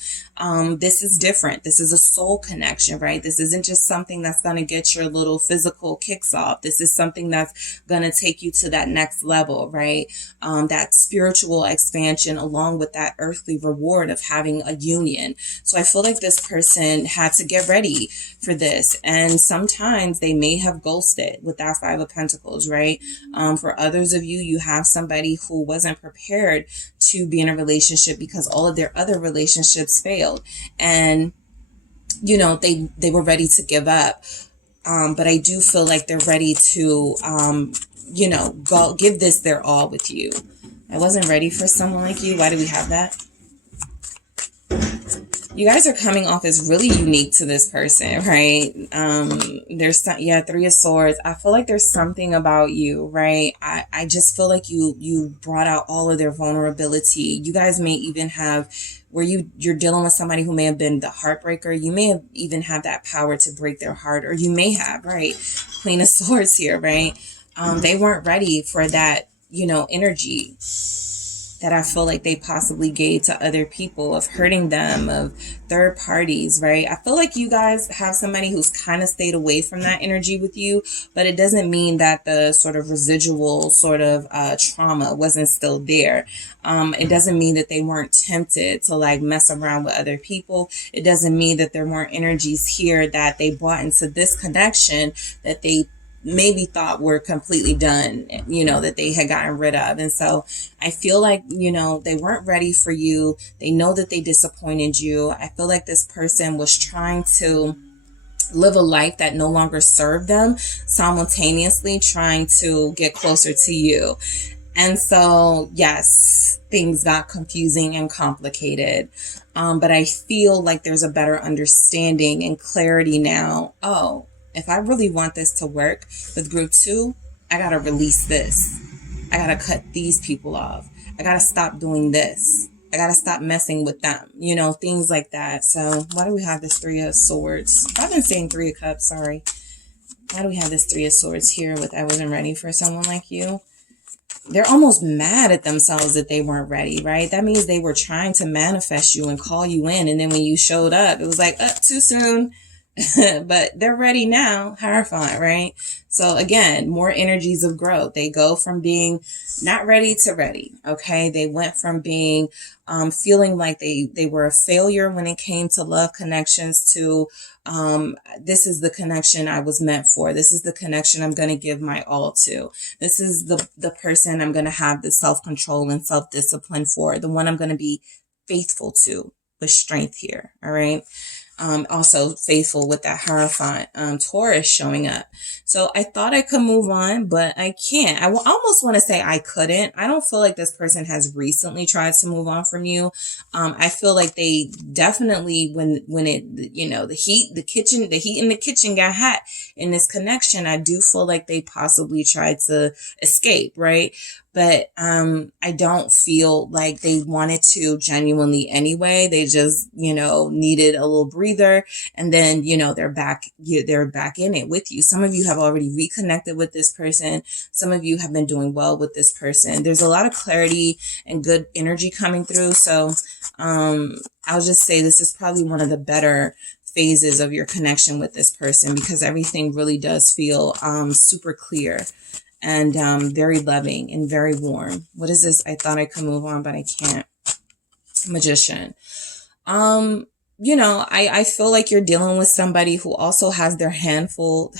This is different. This is a soul connection, right? This isn't just something that's going to get your little physical kicks off. This is something that's going to take you to that next level, right? That spiritual expansion along with that earthly reward of having a union. So I feel like this person had to get ready for this. And sometimes they may have ghosted with that 5 of Pentacles, right? For others of you, you have somebody who wasn't prepared to be in a relationship because all of their other relationships failed. And, they were ready to give up. But I do feel like they're ready to, go give this their all with you. I wasn't ready for someone like you. Why do we have that? You guys are coming off as really unique to this person, right? There's 3 of Swords. I feel like there's something about you, right? I just feel like you brought out all of their vulnerability. You guys may even have where you're dealing with somebody who may have been the heartbreaker. You may have even had that power to break their heart, or you may have, right? Queen of Swords here, right? They weren't ready for that, energy that I feel like they possibly gave to other people, of hurting them, of third parties, right? I feel like you guys have somebody who's kind of stayed away from that energy with you, but it doesn't mean that the sort of residual sort of trauma wasn't still there. It doesn't mean that they weren't tempted to like mess around with other people. It doesn't mean that there weren't energies here that they brought into this connection that they maybe thought were completely done, you know, that they had gotten rid of. And so I feel like, you know, they weren't ready for you. They know that they disappointed you. I feel like this person was trying to live a life that no longer served them, simultaneously trying to get closer to you. And so, yes, things got confusing and complicated. But I feel like there's a better understanding and clarity now. Oh, if I really want this to work with group 2, I got to release this. I got to cut these people off. I got to stop doing this. I got to stop messing with them. You know, things like that. So why do we have this 3 of Swords? I've been saying 3 of Cups, sorry. Why do we have this 3 of Swords here with I wasn't ready for someone like you? They're almost mad at themselves that they weren't ready, right? That means they were trying to manifest you and call you in. And then when you showed up, it was like, too soon. But they're ready now. Hierophant, right? So again, more energies of growth. They go from being not ready to ready. Okay. They went from being, feeling like they were a failure when it came to love connections to, this is the connection I was meant for. This is the connection I'm going to give my all to. This is the person I'm going to have the self-control and self-discipline for, the one I'm going to be faithful to with strength here. All right. Also faithful with that Hierophant, Taurus showing up. So I thought I could move on, but I can't. I almost want to say I couldn't. I don't feel like this person has recently tried to move on from you. I feel like they definitely, when it, you know, the heat in the kitchen got hot in this connection, I do feel like they possibly tried to escape, right? But I don't feel like they wanted to genuinely anyway. They just, you know, needed a little breather, and then, you know, they're back in it with you. Some of you have already reconnected with this person. Some of you have been doing well with this person. There's a lot of clarity and good energy coming through. So I'll just say this is probably one of the better phases of your connection with this person, because everything really does feel super clear and very loving and very warm. What is this? I thought I could move on, but I can't. Magician. You know, I feel like you're dealing with somebody who also has their hands full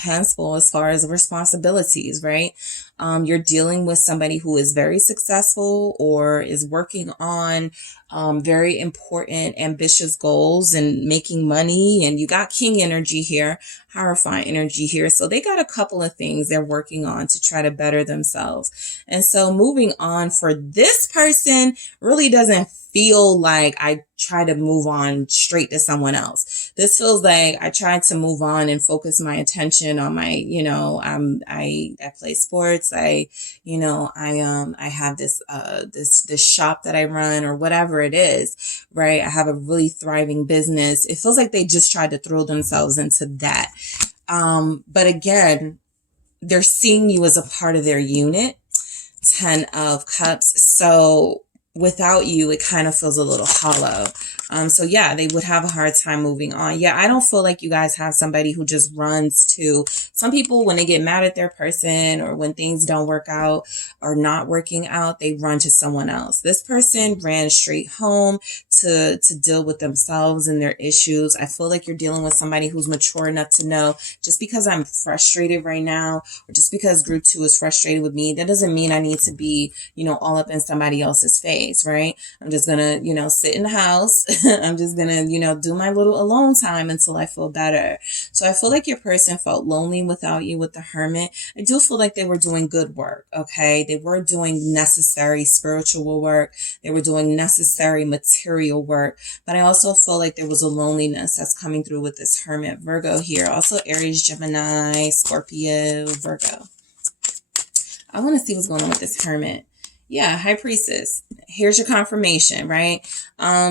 as far as responsibilities, right? You're dealing with somebody who is very successful or is working on very important, ambitious goals and making money. And you got King energy here, Hierophant energy here. So they got a couple of things they're working on to try to better themselves. And so moving on for this person really doesn't feel like I try to move on straight to someone else. This feels like I tried to move on and focus my attention on my, you know, I play sports. I have this shop that I run or whatever it is, right? I have a really thriving business. It feels like they just tried to throw themselves into that. But again, they're seeing you as a part of their unit. 10 of Cups. So without you, it kind of feels a little hollow. So yeah, they would have a hard time moving on. Yeah, I don't feel like you guys have somebody who just runs to, some people when they get mad at their person or when things don't work out or not working out, they run to someone else. This person ran straight home to deal with themselves and their issues. I feel like you're dealing with somebody who's mature enough to know, just because I'm frustrated right now, or just because group 2 is frustrated with me, that doesn't mean I need to be, you know, all up in somebody else's face, right? I'm just gonna, you know, sit in the house. I'm just gonna, you know, do my little alone time until I feel better. So I feel like your person felt lonely without you with the Hermit. I do feel like they were doing good work, okay? They were doing necessary spiritual work. They were doing necessary material work. But I also feel like there was a loneliness that's coming through with this Hermit. Virgo here. Also Aries, Gemini, Scorpio, Virgo. I want to see what's going on with this Hermit. Yeah, High Priestess. Here's your confirmation, right?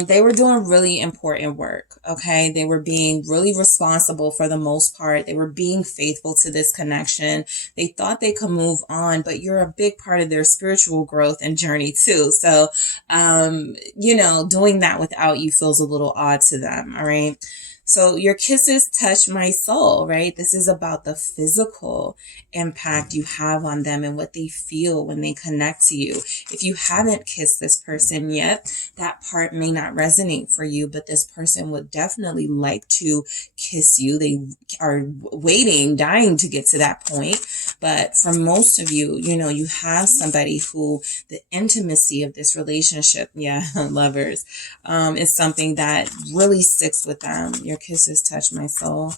They were doing really important work, okay? They were being really responsible for the most part. They were being faithful to this connection. They thought they could move on, but you're a big part of their spiritual growth and journey too. So, you know, doing that without you feels a little odd to them, all right? So your kisses touch my soul, right? This is about the physical impact you have on them and what they feel when they connect to you. If you haven't kissed this person yet, that part may not resonate for you, but this person would definitely like to kiss you. They are waiting, dying to get to that point. But for most of you, you know, you have somebody who the intimacy of this relationship, yeah, lovers, is something that really sticks with them. Your kisses touch my soul.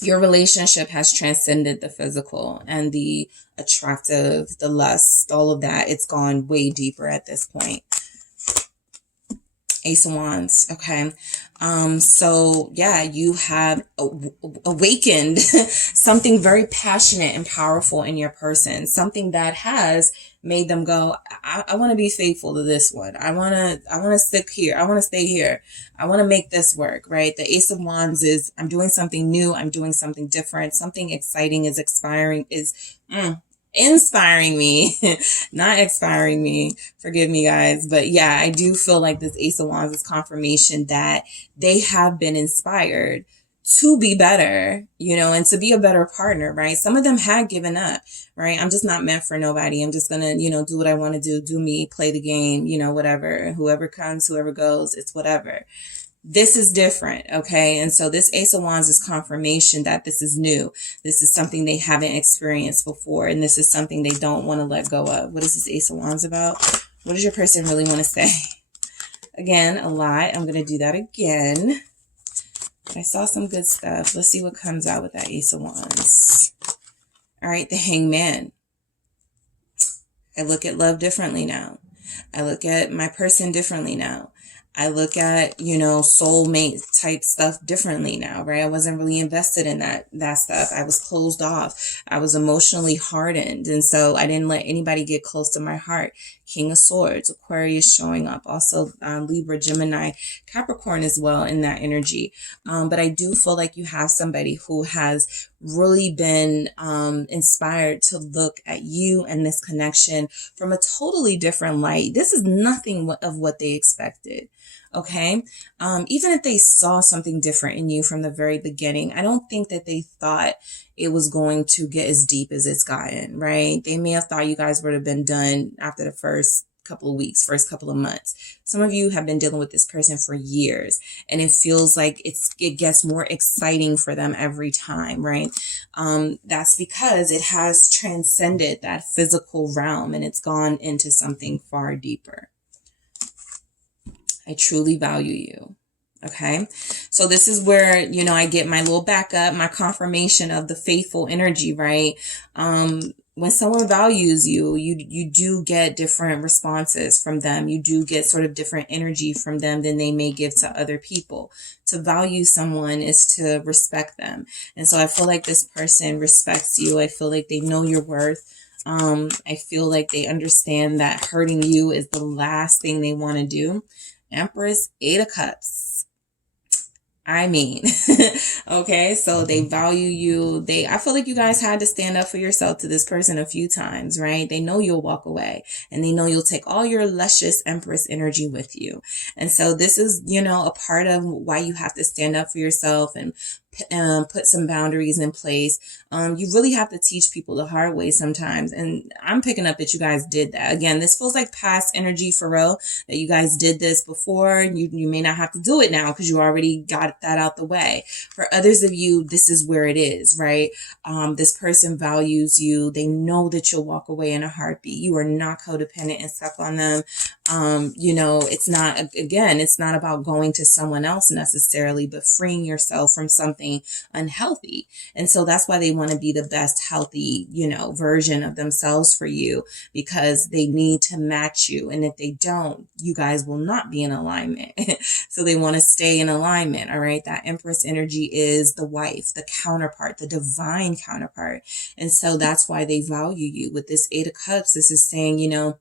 Your relationship has transcended the physical and the attractive, the lust, all of that. It's gone way deeper at this point. Ace of Wands. Okay. So yeah, you have awakened something very passionate and powerful in your person, something that has made them go, I want to be faithful to this one. I want to stick here. I want to stay here. I want to make this work, right? The Ace of Wands is, I'm doing something new. I'm doing something different. Something exciting is inspiring me, not expiring me. Forgive me, guys. But yeah, I do feel like this Ace of Wands is confirmation that they have been inspired to be better, you know, and to be a better partner, right? Some of them had given up, right? I'm just not meant for nobody. I'm just gonna, you know, do what I want to do me, play the game, you know, whatever. Whoever comes, whoever goes, it's whatever. This is different, okay? And so this Ace of Wands is confirmation that this is new. This is something they haven't experienced before, and this is something they don't want to let go of. What is this Ace of Wands about? What does your person really want to say? Again, a lot. I'm going to do that again. I saw some good stuff. Let's see what comes out with that Ace of Wands. All right, the Hangman. I look at love differently now. I look at my person differently now. I look at, you know, soulmate type stuff differently now, right? I wasn't really invested in that stuff. I was closed off. I was emotionally hardened. And so I didn't let anybody get close to my heart. King of Swords, Aquarius showing up. Also Libra, Gemini, Capricorn as well in that energy. But I do feel like you have somebody who has really been inspired to look at you and this connection from a totally different light. This is nothing of what they expected. Okay. Even if they saw something different in you from the very beginning, I don't think that they thought it was going to get as deep as it's gotten, right? They may have thought you guys would have been done after the first couple of weeks, first couple of months. Some of you have been dealing with this person for years, and it feels like it gets more exciting for them every time, right? That's because it has transcended that physical realm and it's gone into something far deeper. I truly value you. Okay. So this is where, you know, I get my little backup, my confirmation of the faithful energy, right? When someone values you, you do get different responses from them. You do get sort of different energy from them than they may give to other people. To value someone is to respect them. And so I feel like this person respects you. I feel like they know your worth. I feel like they understand that hurting you is the last thing they want to do. Empress, 8 of Cups. I mean, okay, so they value you. I feel like you guys had to stand up for yourself to this person a few times, right? They know you'll walk away and they know you'll take all your luscious Empress energy with you. And so this is, you know, a part of why you have to stand up for yourself and put some boundaries in place. You really have to teach people the hard way sometimes. And I'm picking up that you guys did that. Again, this feels like past energy for real, that you guys did this before. You may not have to do it now because you already got that out the way. For others of you, this is where it is, right? This person values you. They know that you'll walk away in a heartbeat. You are not codependent and stuck on them. You know, it's not about going to someone else necessarily, but freeing yourself from something unhealthy. And so that's why they want to be the best healthy, you know, version of themselves for you, because they need to match you. And if they don't, you guys will not be in alignment. So they want to stay in alignment. All right. That Empress energy is the wife, the counterpart, the divine counterpart. And so that's why they value you. With this 8 of Cups, this is saying, you know,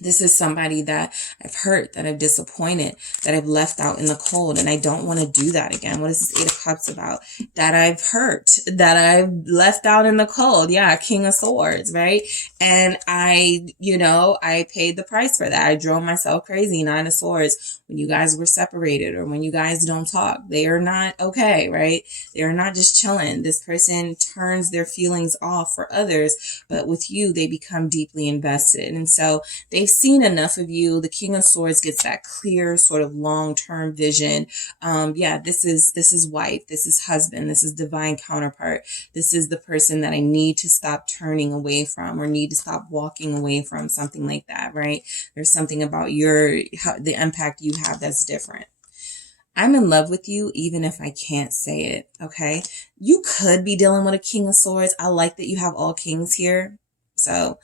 This is somebody that I've hurt, that I've disappointed, that I've left out in the cold, and I don't want to do that again. What is this Eight of Cups about? That I've hurt, that I've left out in the cold. Yeah, King of Swords, right? And I paid the price for that. I drove myself crazy. Nine of Swords. When you guys were separated or when you guys don't talk, they are not okay, right? They are not just chilling. This person turns their feelings off for others, but with you, they become deeply invested. And so they've seen enough of you. The King of Swords gets that clear sort of long-term vision. This is wife. This is husband. This is divine counterpart. This is the person that I need to stop turning away from or need to stop walking away from, something like that, right? There's something about the impact you have that's different. I'm in love with you even if I can't say it, okay? You could be dealing with a King of Swords. I like that you have all kings here. So,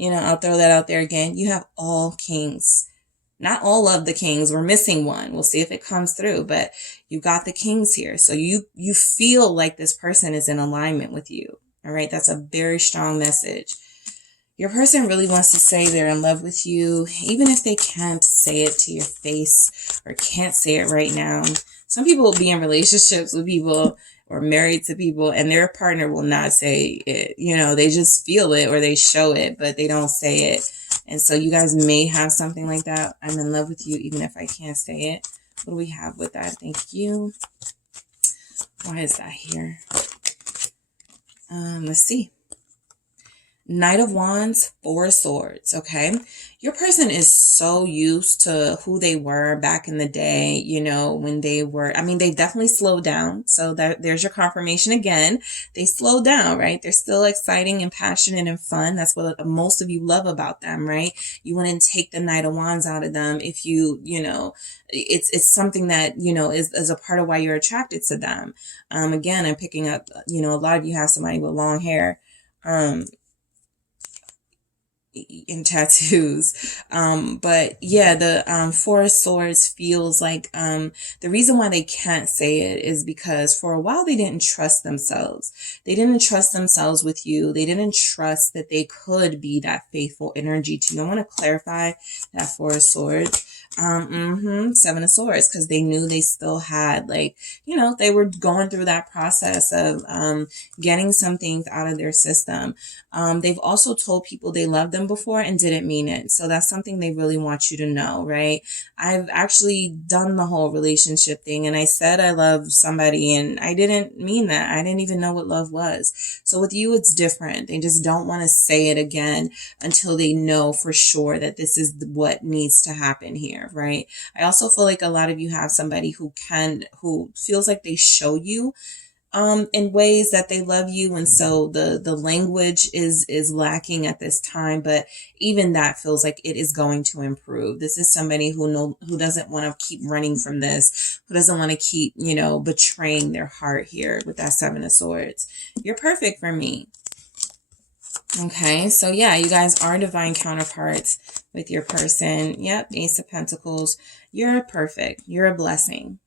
I'll throw that out there again. You have all kings. Not all of the kings. We're missing one. We'll see if it comes through. But you got the kings here. So you feel like this person is in alignment with you. All right? That's a very strong message. Your person really wants to say they're in love with you, even if they can't say it to your face or can't say it right now. Some people will be in relationships with people or married to people and their partner will not say it. They just feel it or they show it, but they don't say it. And so you guys may have something like that. I'm in love with you, even if I can't say it. What do we have with that? Thank you. Why is that here? Let's see. Knight of Wands, Four of Swords, okay? Your person is so used to who they were back in the day, when they were, they definitely slowed down. So there's your confirmation again. They slowed down, right? They're still exciting and passionate and fun. That's what most of you love about them, right? You wouldn't take the Knight of Wands out of them if it's something that, is a part of why you're attracted to them. Again, I'm picking up, a lot of you have somebody with long hair. In tattoos. But yeah, the Four of Swords feels like the reason why they can't say it is because for a while they didn't trust themselves. They didn't trust themselves with you. They didn't trust that they could be that faithful energy to you. I want to clarify that Four of Swords. Seven of Swords, because they knew they still had they were going through that process of getting some things out of their system. They've also told people they loved them before and didn't mean it. So that's something they really want you to know, right? I've actually done the whole relationship thing and I said I love somebody and I didn't mean that. I didn't even know what love was. So with you, it's different. They just don't want to say it again until they know for sure that this is what needs to happen here, right? I also feel like a lot of you have somebody who feels like they show you in ways that they love you. And so the language is lacking at this time, but even that feels like it is going to improve. This is somebody who doesn't want to keep running from this, who doesn't want to keep, betraying their heart here with that Seven of Swords. You're perfect for me. Okay, so yeah, you guys are divine counterparts with your person. Yep, Ace of Pentacles. You're perfect. You're a blessing.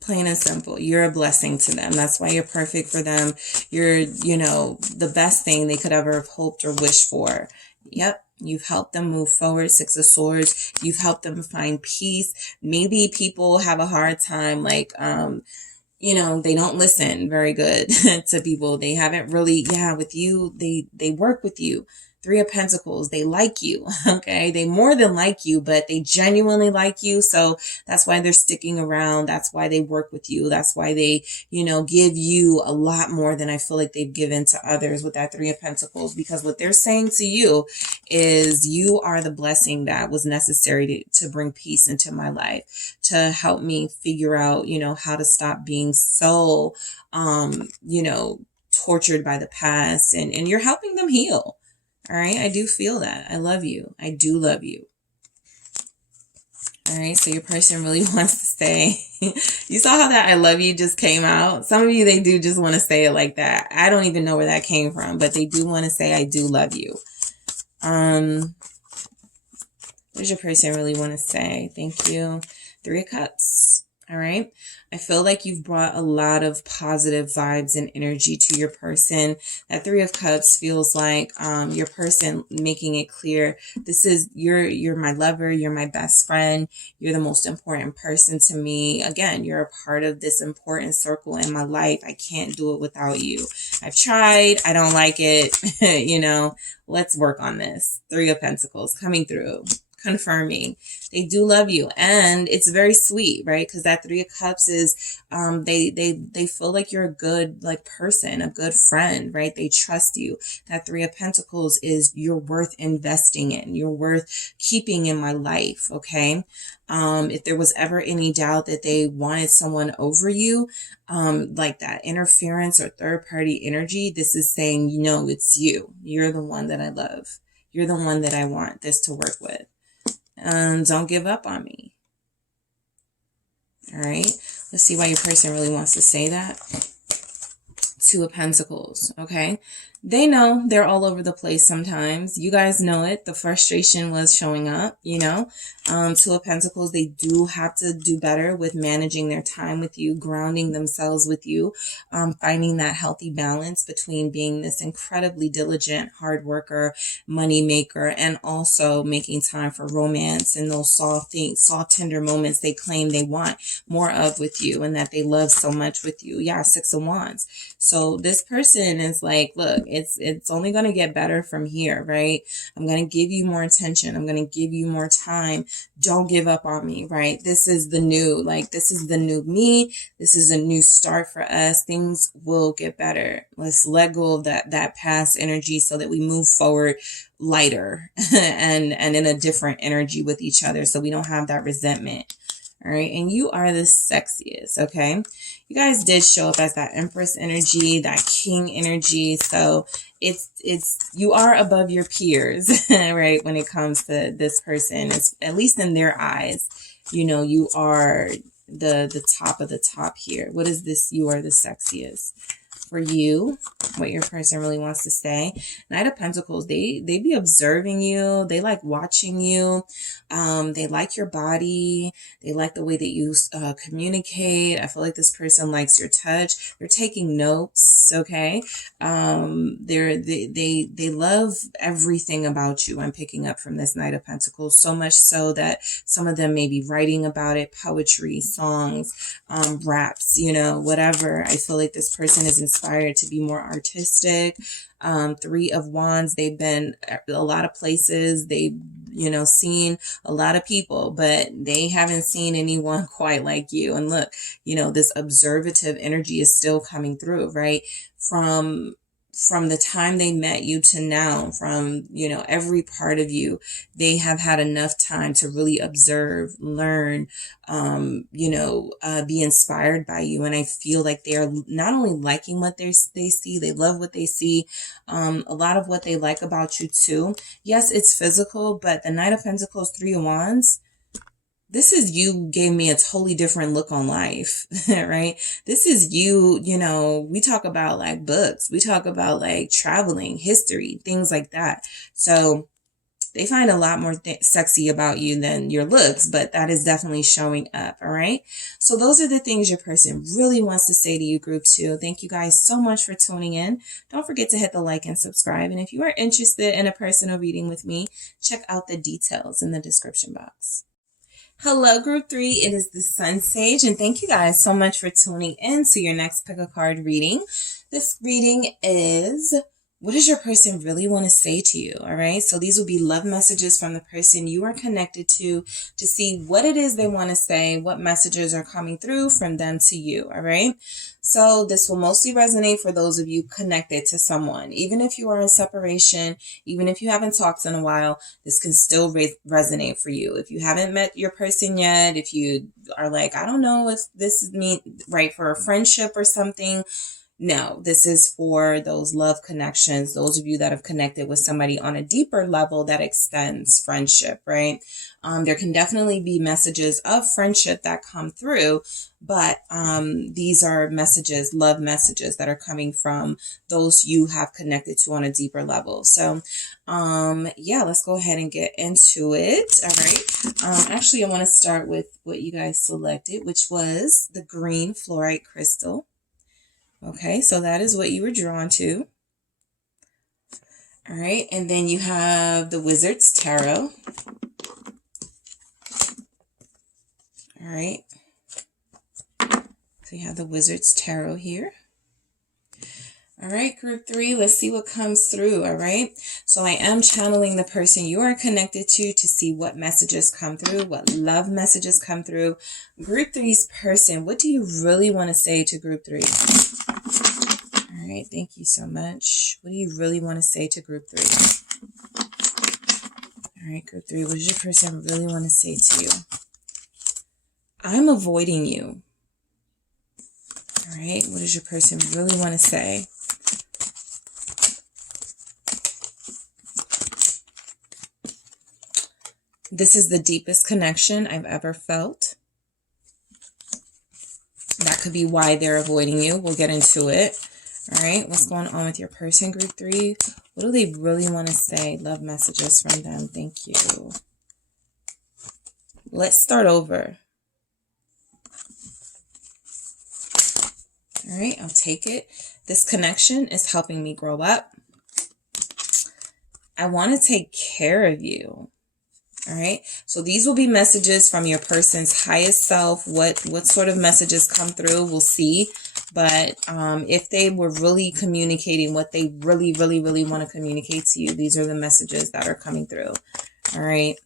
Plain and simple. You're a blessing to them. That's why you're perfect for them. You're, the best thing they could ever have hoped or wished for. Yep. You've helped them move forward. Six of Swords. You've helped them find peace. Maybe people have a hard time, they don't listen very good to people. They haven't really, with you, they work with you. Three of Pentacles, they like you, okay? They more than like you, but they genuinely like you. So that's why they're sticking around. That's why they work with you. That's why they, give you a lot more than I feel like they've given to others with that Three of Pentacles. Because what they're saying to you is you are the blessing that was necessary to bring peace into my life, to help me figure out, how to stop being so, tortured by the past. And you're helping them heal. All right. I do feel that. I love you. I do love you. All right. So your person really wants to say, you saw how that I love you just came out. Some of you, they do just want to say it like that. I don't even know where that came from, but they do want to say, I do love you. What does your person really want to say? Thank you. Three of Cups. All right. I feel like you've brought a lot of positive vibes and energy to your person. That Three of Cups feels like your person making it clear, this is you're my lover, you're my best friend, you're the most important person to me. Again, you're a part of this important circle in my life. I can't do it without you. I've tried, I don't like it. You know, let's work on this. Three of Pentacles coming through, confirming they do love you, and it's very sweet, right? Because that Three of Cups is they feel like you're a good like person, a good friend, right? They trust you. That Three of Pentacles is you're worth investing in, you're worth keeping in my life. Okay. If there was ever any doubt that they wanted someone over you, like that interference or third party energy, this is saying, you know, it's you. You're the one that I love. You're the one that I want this to work with. And don't give up on me. All right. Let's see why your person really wants to say that. Two of Pentacles. Okay. They know they're all over the place sometimes. You guys know it. The frustration was showing up, you know. Two of Pentacles, they do have to do better with managing their time with you, grounding themselves with you, finding that healthy balance between being this incredibly diligent, hard worker, money maker, and also making time for romance and those soft things, soft, tender moments they claim they want more of with you and that they love so much with you. Yeah, Six of Wands. So this person is like, look, it's only going to get better from here, right? I'm going to give you more attention. I'm going to give you more time. Don't give up on me, right? This is the new, like, this is the new me. This is a new start for us. Things will get better. Let's let go of that past energy so that we move forward lighter and in a different energy with each other, so we don't have that resentment. All right. And you are the sexiest. Okay. You guys did show up as that Empress energy, that King energy. So you are above your peers, right? When it comes to this person, it's, at least in their eyes, you know, you are the top of the top here. What is this? You are the sexiest. For you, what your person really wants to say. Knight of Pentacles, they be observing you. They like watching you. They like your body. They like the way that you communicate. I feel like this person likes your touch. They're taking notes. Okay. They love everything about you. I'm picking up from this Knight of Pentacles, so much so that some of them may be writing about it, poetry, songs, raps, you know, whatever. I feel like this person is inspired to be more artistic. Three of Wands, they've been a lot of places. They've, you know, seen a lot of people, but they haven't seen anyone quite like you. And look, you know, this observative energy is still coming through, right? From the time they met you to now, from, you know, every part of you, they have had enough time to really observe, learn, be inspired by you. And I feel like they are not only liking what they see, they love what they see. A lot of what they like about you too. Yes, it's physical, but the Knight of Pentacles, Three of Wands, this is you gave me a totally different look on life, right? This is you, you know, we talk about like books, we talk about like traveling, history, things like that. So they find a lot more sexy about you than your looks, but that is definitely showing up. All right. So those are the things your person really wants to say to you, group 2. Thank you guys so much for tuning in. Don't forget to hit the like and subscribe. And if you are interested in a personal reading with me, check out the details in the description box. Hello, group 3. It is the SunSage, and thank you guys so much for tuning in to your next pick a card reading. This reading is, what does your person really want to say to you? All right. So these will be love messages from the person you are connected to see what it is they want to say, what messages are coming through from them to you. All right. So this will mostly resonate for those of you connected to someone. Even if you are in separation, even if you haven't talked in a while, this can still resonate for you. If you haven't met your person yet, if you are like, I don't know if this is me right for a friendship or something, No, this is for those love connections, those of you that have connected with somebody on a deeper level that extends friendship, right? There can definitely be messages of friendship that come through, but these are messages, love messages that are coming from those you have connected to on a deeper level. So, yeah, let's go ahead and get into it. All right. Actually, I want to start with what you guys selected, which was the green fluorite crystal. Okay, so that is what you were drawn to. All right, and then you have the Wizard's Tarot. All right, so you have the Wizard's Tarot here. All right, group 3, let's see what comes through, all right? So I am channeling the person you are connected to see what messages come through, what love messages come through. Group 3's person, what do you really want to say to group 3? All right, thank you so much. What do you really want to say to group 3? All right, group 3, what does your person really want to say to you? I'm avoiding you. All right, what does your person really want to say? This is the deepest connection I've ever felt. That could be why they're avoiding you. We'll get into it. All right, what's going on with your person, group 3? What do they really want to say? Love messages from them. Thank you. Let's start over. All right, I'll take it. This connection is helping me grow up. I want to take care of you. All right, so these will be messages from your person's highest self. What sort of messages come through, we'll see. But if they were really communicating what they really want to communicate to you, these are the messages that are coming through. All right.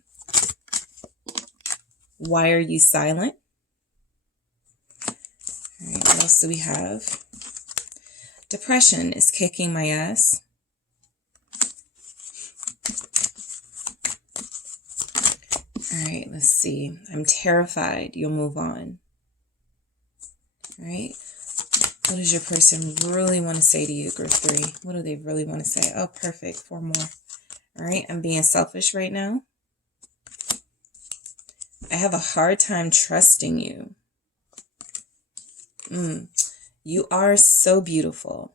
Why are you silent? All right, what else do we have? Depression is kicking my ass. All right, let's see. I'm terrified. You'll move on. All right. What does your person really want to say to you, group 3? What do they really want to say? Oh, perfect. 4 more. All right. I'm being selfish right now. I have a hard time trusting you. You are so beautiful.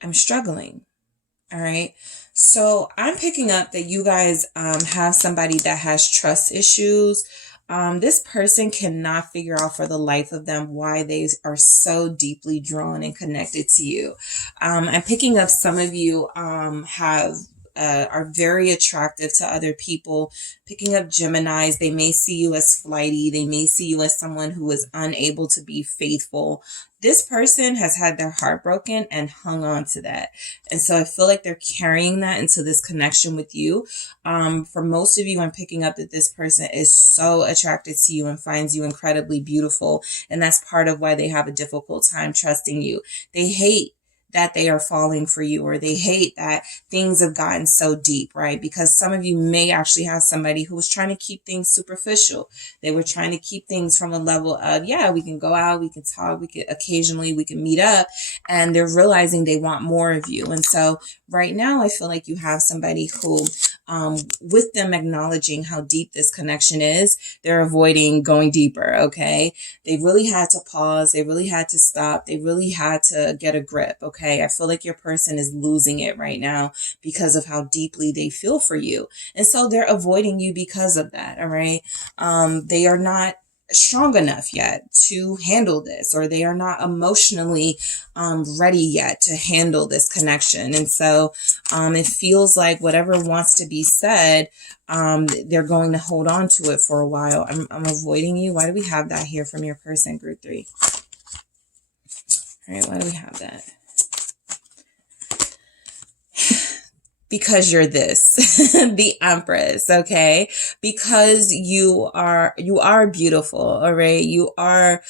I'm struggling. All right. So I'm picking up that you guys have somebody that has trust issues. This person cannot figure out for the life of them why they are so deeply drawn and connected to you. I'm picking up some of you are very attractive to other people. Picking up Geminis, they may see you as flighty. They may see you as someone who is unable to be faithful. This person has had their heart broken and hung on to that. And so I feel like they're carrying that into this connection with you. For most of you, I'm picking up that this person is so attracted to you and finds you incredibly beautiful. And that's part of why they have a difficult time trusting you. They hate that they are falling for you, or they hate that things have gotten so deep, right? Because some of you may actually have somebody who was trying to keep things superficial. They were trying to keep things from a level of, yeah, we can go out, we can talk, we can meet up, and they're realizing they want more of you. And so right now, I feel like you have somebody who, with them acknowledging how deep this connection is, they're avoiding going deeper, okay? They really had to pause. They really had to stop. They really had to get a grip, okay? I feel like your person is losing it right now because of how deeply they feel for you. And so they're avoiding you because of that, all right? They are not strong enough yet to handle this, or they are not emotionally ready yet to handle this connection. And so it feels like whatever wants to be said, they're going to hold on to it for a while. I'm avoiding you. Why do we have that here from your person, group 3? All right, why do we have that? Because you're this, the Empress, okay? Because you are beautiful, all right? You are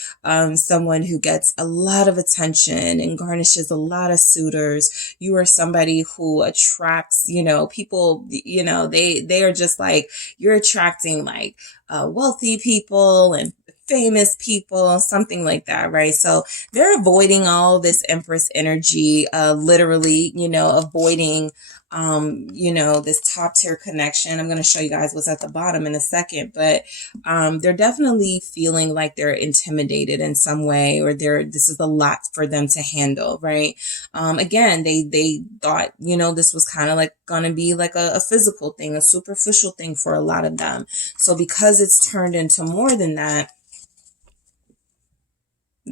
someone who gets a lot of attention and garnishes a lot of suitors. You are somebody who attracts, people, they are just like, you're attracting like wealthy people and famous people, something like that, right? So they're avoiding all this Empress energy, literally, avoiding this top tier connection. I'm going to show you guys what's at the bottom in a second, but they're definitely feeling like they're intimidated in some way, or this is a lot for them to handle, right? Again, they thought, this was kind of like going to be like a physical thing, a superficial thing for a lot of them. So because it's turned into more than that,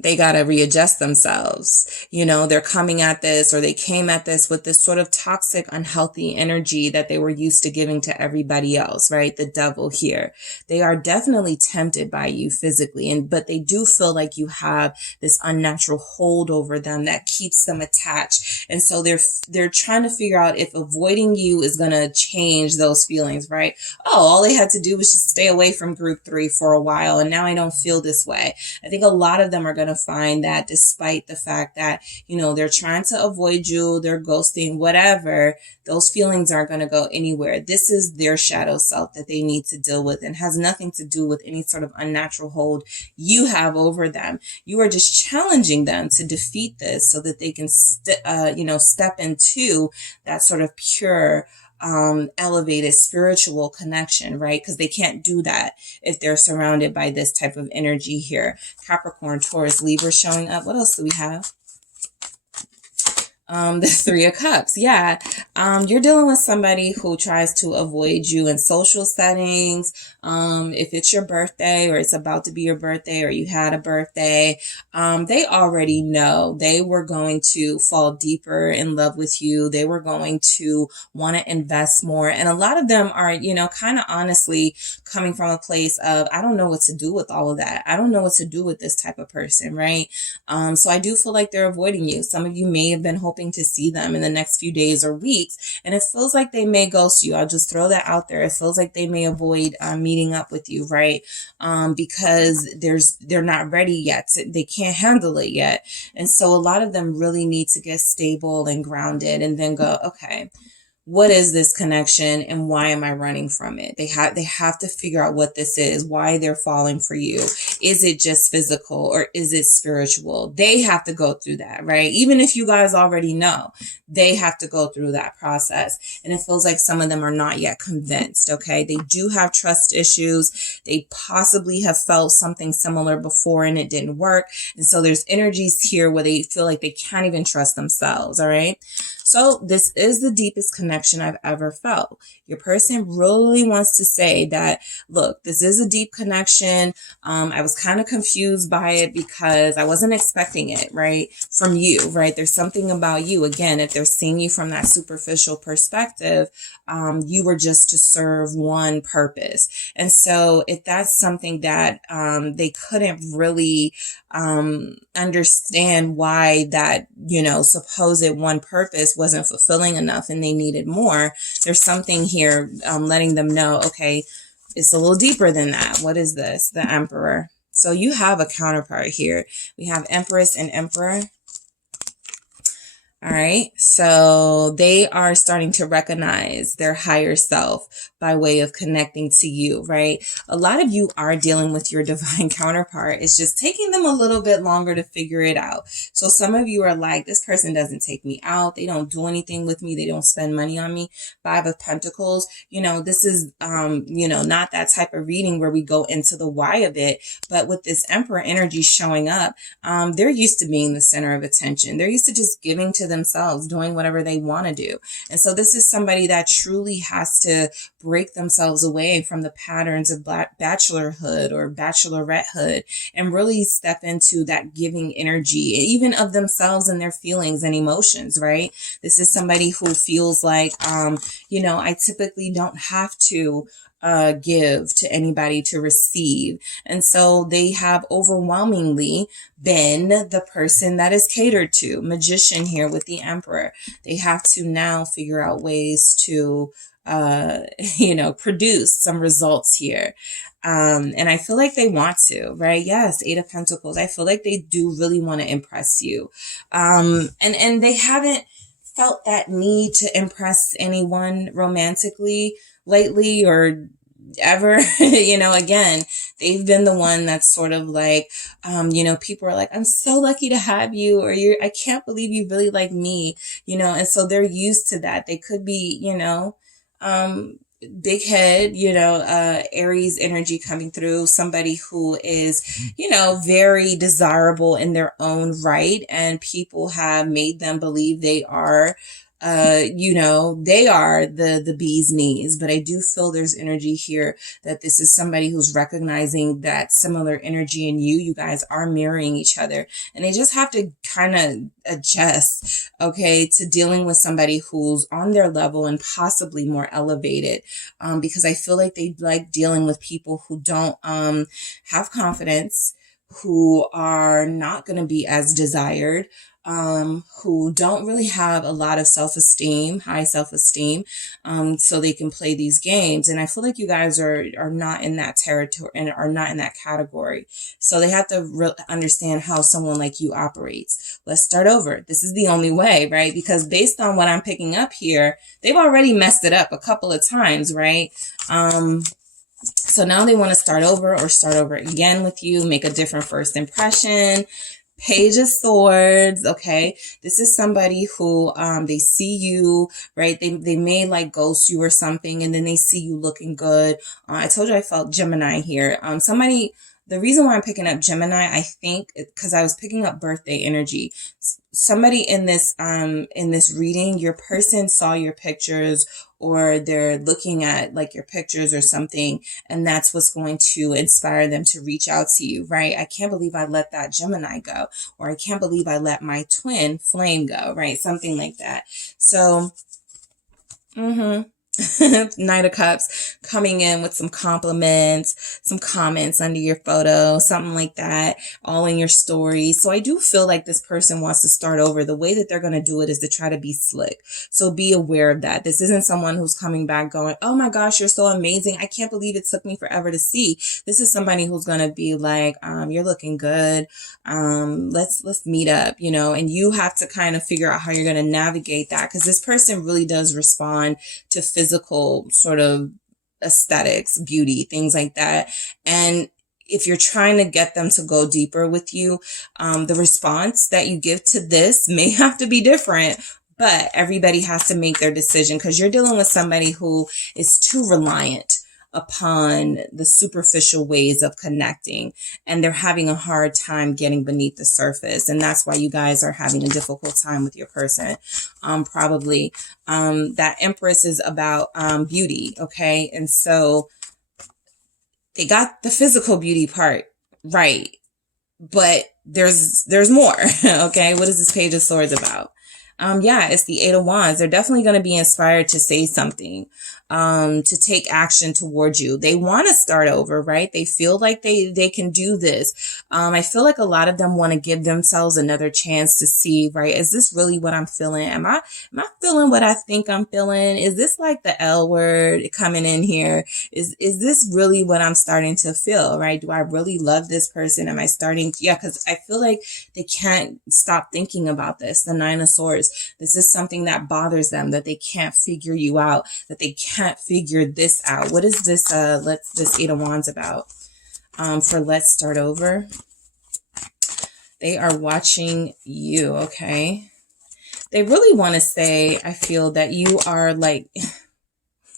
they got to readjust themselves. They're coming at this, or they came at this with this sort of toxic, unhealthy energy that they were used to giving to everybody else, right? The devil here. They are definitely tempted by you physically, but they do feel like you have this unnatural hold over them that keeps them attached. And so they're trying to figure out if avoiding you is going to change those feelings, right? Oh, all they had to do was just stay away from group 3 for a while, and now I don't feel this way. I think a lot of them are going to find that despite the fact that, they're trying to avoid you, they're ghosting, whatever, those feelings aren't going to go anywhere. This is their shadow self that they need to deal with, and has nothing to do with any sort of unnatural hold you have over them. You are just challenging them to defeat this so that they can, step into that sort of pure, elevated spiritual connection, right? Because they can't do that if they're surrounded by this type of energy here. Capricorn, Taurus, Libra showing up. What else do we have? The 3 of Cups. Yeah. You're dealing with somebody who tries to avoid you in social settings. If it's your birthday, or it's about to be your birthday, or you had a birthday, they already know they were going to fall deeper in love with you. They were going to want to invest more. And a lot of them are, kind of honestly coming from a place of, I don't know what to do with all of that. I don't know what to do with this type of person, right? So I do feel like they're avoiding you. Some of you may have been hoping to see them in the next few days or weeks, and it feels like they may ghost you. I'll just throw that out there. It feels like they may avoid meeting up with you, right? Because they're not ready yet. They can't handle it yet. And so a lot of them really need to get stable and grounded, and then go, okay, what is this connection, and why am I running from it? They have to figure out what this is, why they're falling for you. Is it just physical, or is it spiritual? They have to go through that, right? Even if you guys already know, they have to go through that process. And it feels like some of them are not yet convinced, okay? They do have trust issues. They possibly have felt something similar before and it didn't work. And so there's energies here where they feel like they can't even trust themselves, all right? So this is the deepest connection I've ever felt. Your person really wants to say that, look, this is a deep connection. I was kind of confused by it because I wasn't expecting it, right? From you, right? There's something about you. Again, if they're seeing you from that superficial perspective, you were just to serve one purpose. And so if that's something that they couldn't really understand why that, supposed one purpose wasn't fulfilling enough and they needed more, there's something here letting them know, okay, it's a little deeper than that. What is this? The Emperor. So you have a counterpart here. We have Empress and Emperor. All right. So they are starting to recognize their higher self by way of connecting to you, right? A lot of you are dealing with your divine counterpart. It's just taking them a little bit longer to figure it out. So some of you are like, this person doesn't take me out. They don't do anything with me. They don't spend money on me. 5 of Pentacles. This is, not that type of reading where we go into the why of it. But with this Emperor energy showing up, they're used to being the center of attention. They're used to just giving to themselves, doing whatever they want to do. And so this is somebody that truly has to break themselves away from the patterns of bachelorhood or bachelorettehood and really step into that giving energy, even of themselves and their feelings and emotions, right? This is somebody who feels like, I typically don't have to give to anybody to receive. And so they have overwhelmingly been the person that is catered to. Magician here with the Emperor. They have to now figure out ways to produce some results here. And I feel like they want to, right? Yes, 8 of Pentacles. I feel like they do really want to impress you. And they haven't felt that need to impress anyone romantically lately, or ever, you know, again, they've been the one that's sort of like, you know, people are like, I'm so lucky to have you, or I can't believe you really like me, you know, and so they're used to that. They could be, you know, big head, you know, Aries energy coming through, somebody who is, you know, very desirable in their own right, and people have made them believe they are, you know, they are the bee's knees. But I do feel there's energy here that this is somebody who's recognizing that similar energy in you. You guys are mirroring each other, and they just have to kind of adjust, okay, to dealing with somebody who's on their level and possibly more elevated, because I feel like they like dealing with people who don't have confidence, who are not going to be as desired, who don't really have a lot of self-esteem, high self-esteem, so they can play these games. And I feel like you guys are not in that territory and are not in that category. So they have to understand how someone like you operates. Let's start over. This is the only way, right? Because based on what I'm picking up here, they've already messed it up a couple of times, right? So now they want to start over, or start over again with you, make a different first impression. Page of Swords, okay? This is somebody who, they see you, right? They may like ghost you or something, and then they see you looking good. I told you I felt Gemini here. Somebody, the reason why I'm picking up Gemini, I think, because I was picking up birthday energy. Somebody in this reading, your person saw your pictures, or they're looking at like your pictures or something, and that's what's going to inspire them to reach out to you, right? I can't believe I let that Gemini go, or I can't believe I let my twin flame go, right? Something like that. So, Knight of Cups coming in with some compliments, some comments under your photo, something like that, all in your story. So I do feel like this person wants to start over. The way that they're going to do it is to try to be slick. So be aware of that. This isn't someone who's coming back going, oh my gosh, you're so amazing. I can't believe it took me forever to see. This is somebody who's going to be like, you're looking good. Let's meet up, you know, and you have to kind of figure out how you're going to navigate that, because this person really does respond to physical sort of aesthetics, beauty, things like that. And if you're trying to get them to go deeper with you, the response that you give to this may have to be different, but everybody has to make their decision, because you're dealing with somebody who is too reliant upon the superficial ways of connecting, and they're having a hard time getting beneath the surface. And that's why you guys are having a difficult time with your person. Probably, that Empress is about, beauty. Okay. And so they got the physical beauty part right, but there's more. Okay. What is this Page of Swords about? Yeah, it's the Eight of Wands. They're definitely going to be inspired to say something, to take action towards you. They want to start over, right? They feel like they can do this. I feel like a lot of them want to give themselves another chance to see, right? Is this really what I'm feeling? Am I feeling what I think I'm feeling? Is this like the L word coming in here? Is this really what I'm starting to feel, right? Do I really love this person? Am I starting? Yeah, because I feel like they can't stop thinking about this. The Nine of Swords. This is something that bothers them, that they can't figure you out, that they can't figure this out. What is this, this Eight of Wands about? For Let's Start Over. They are watching you, okay? They really want to say, I feel that you are like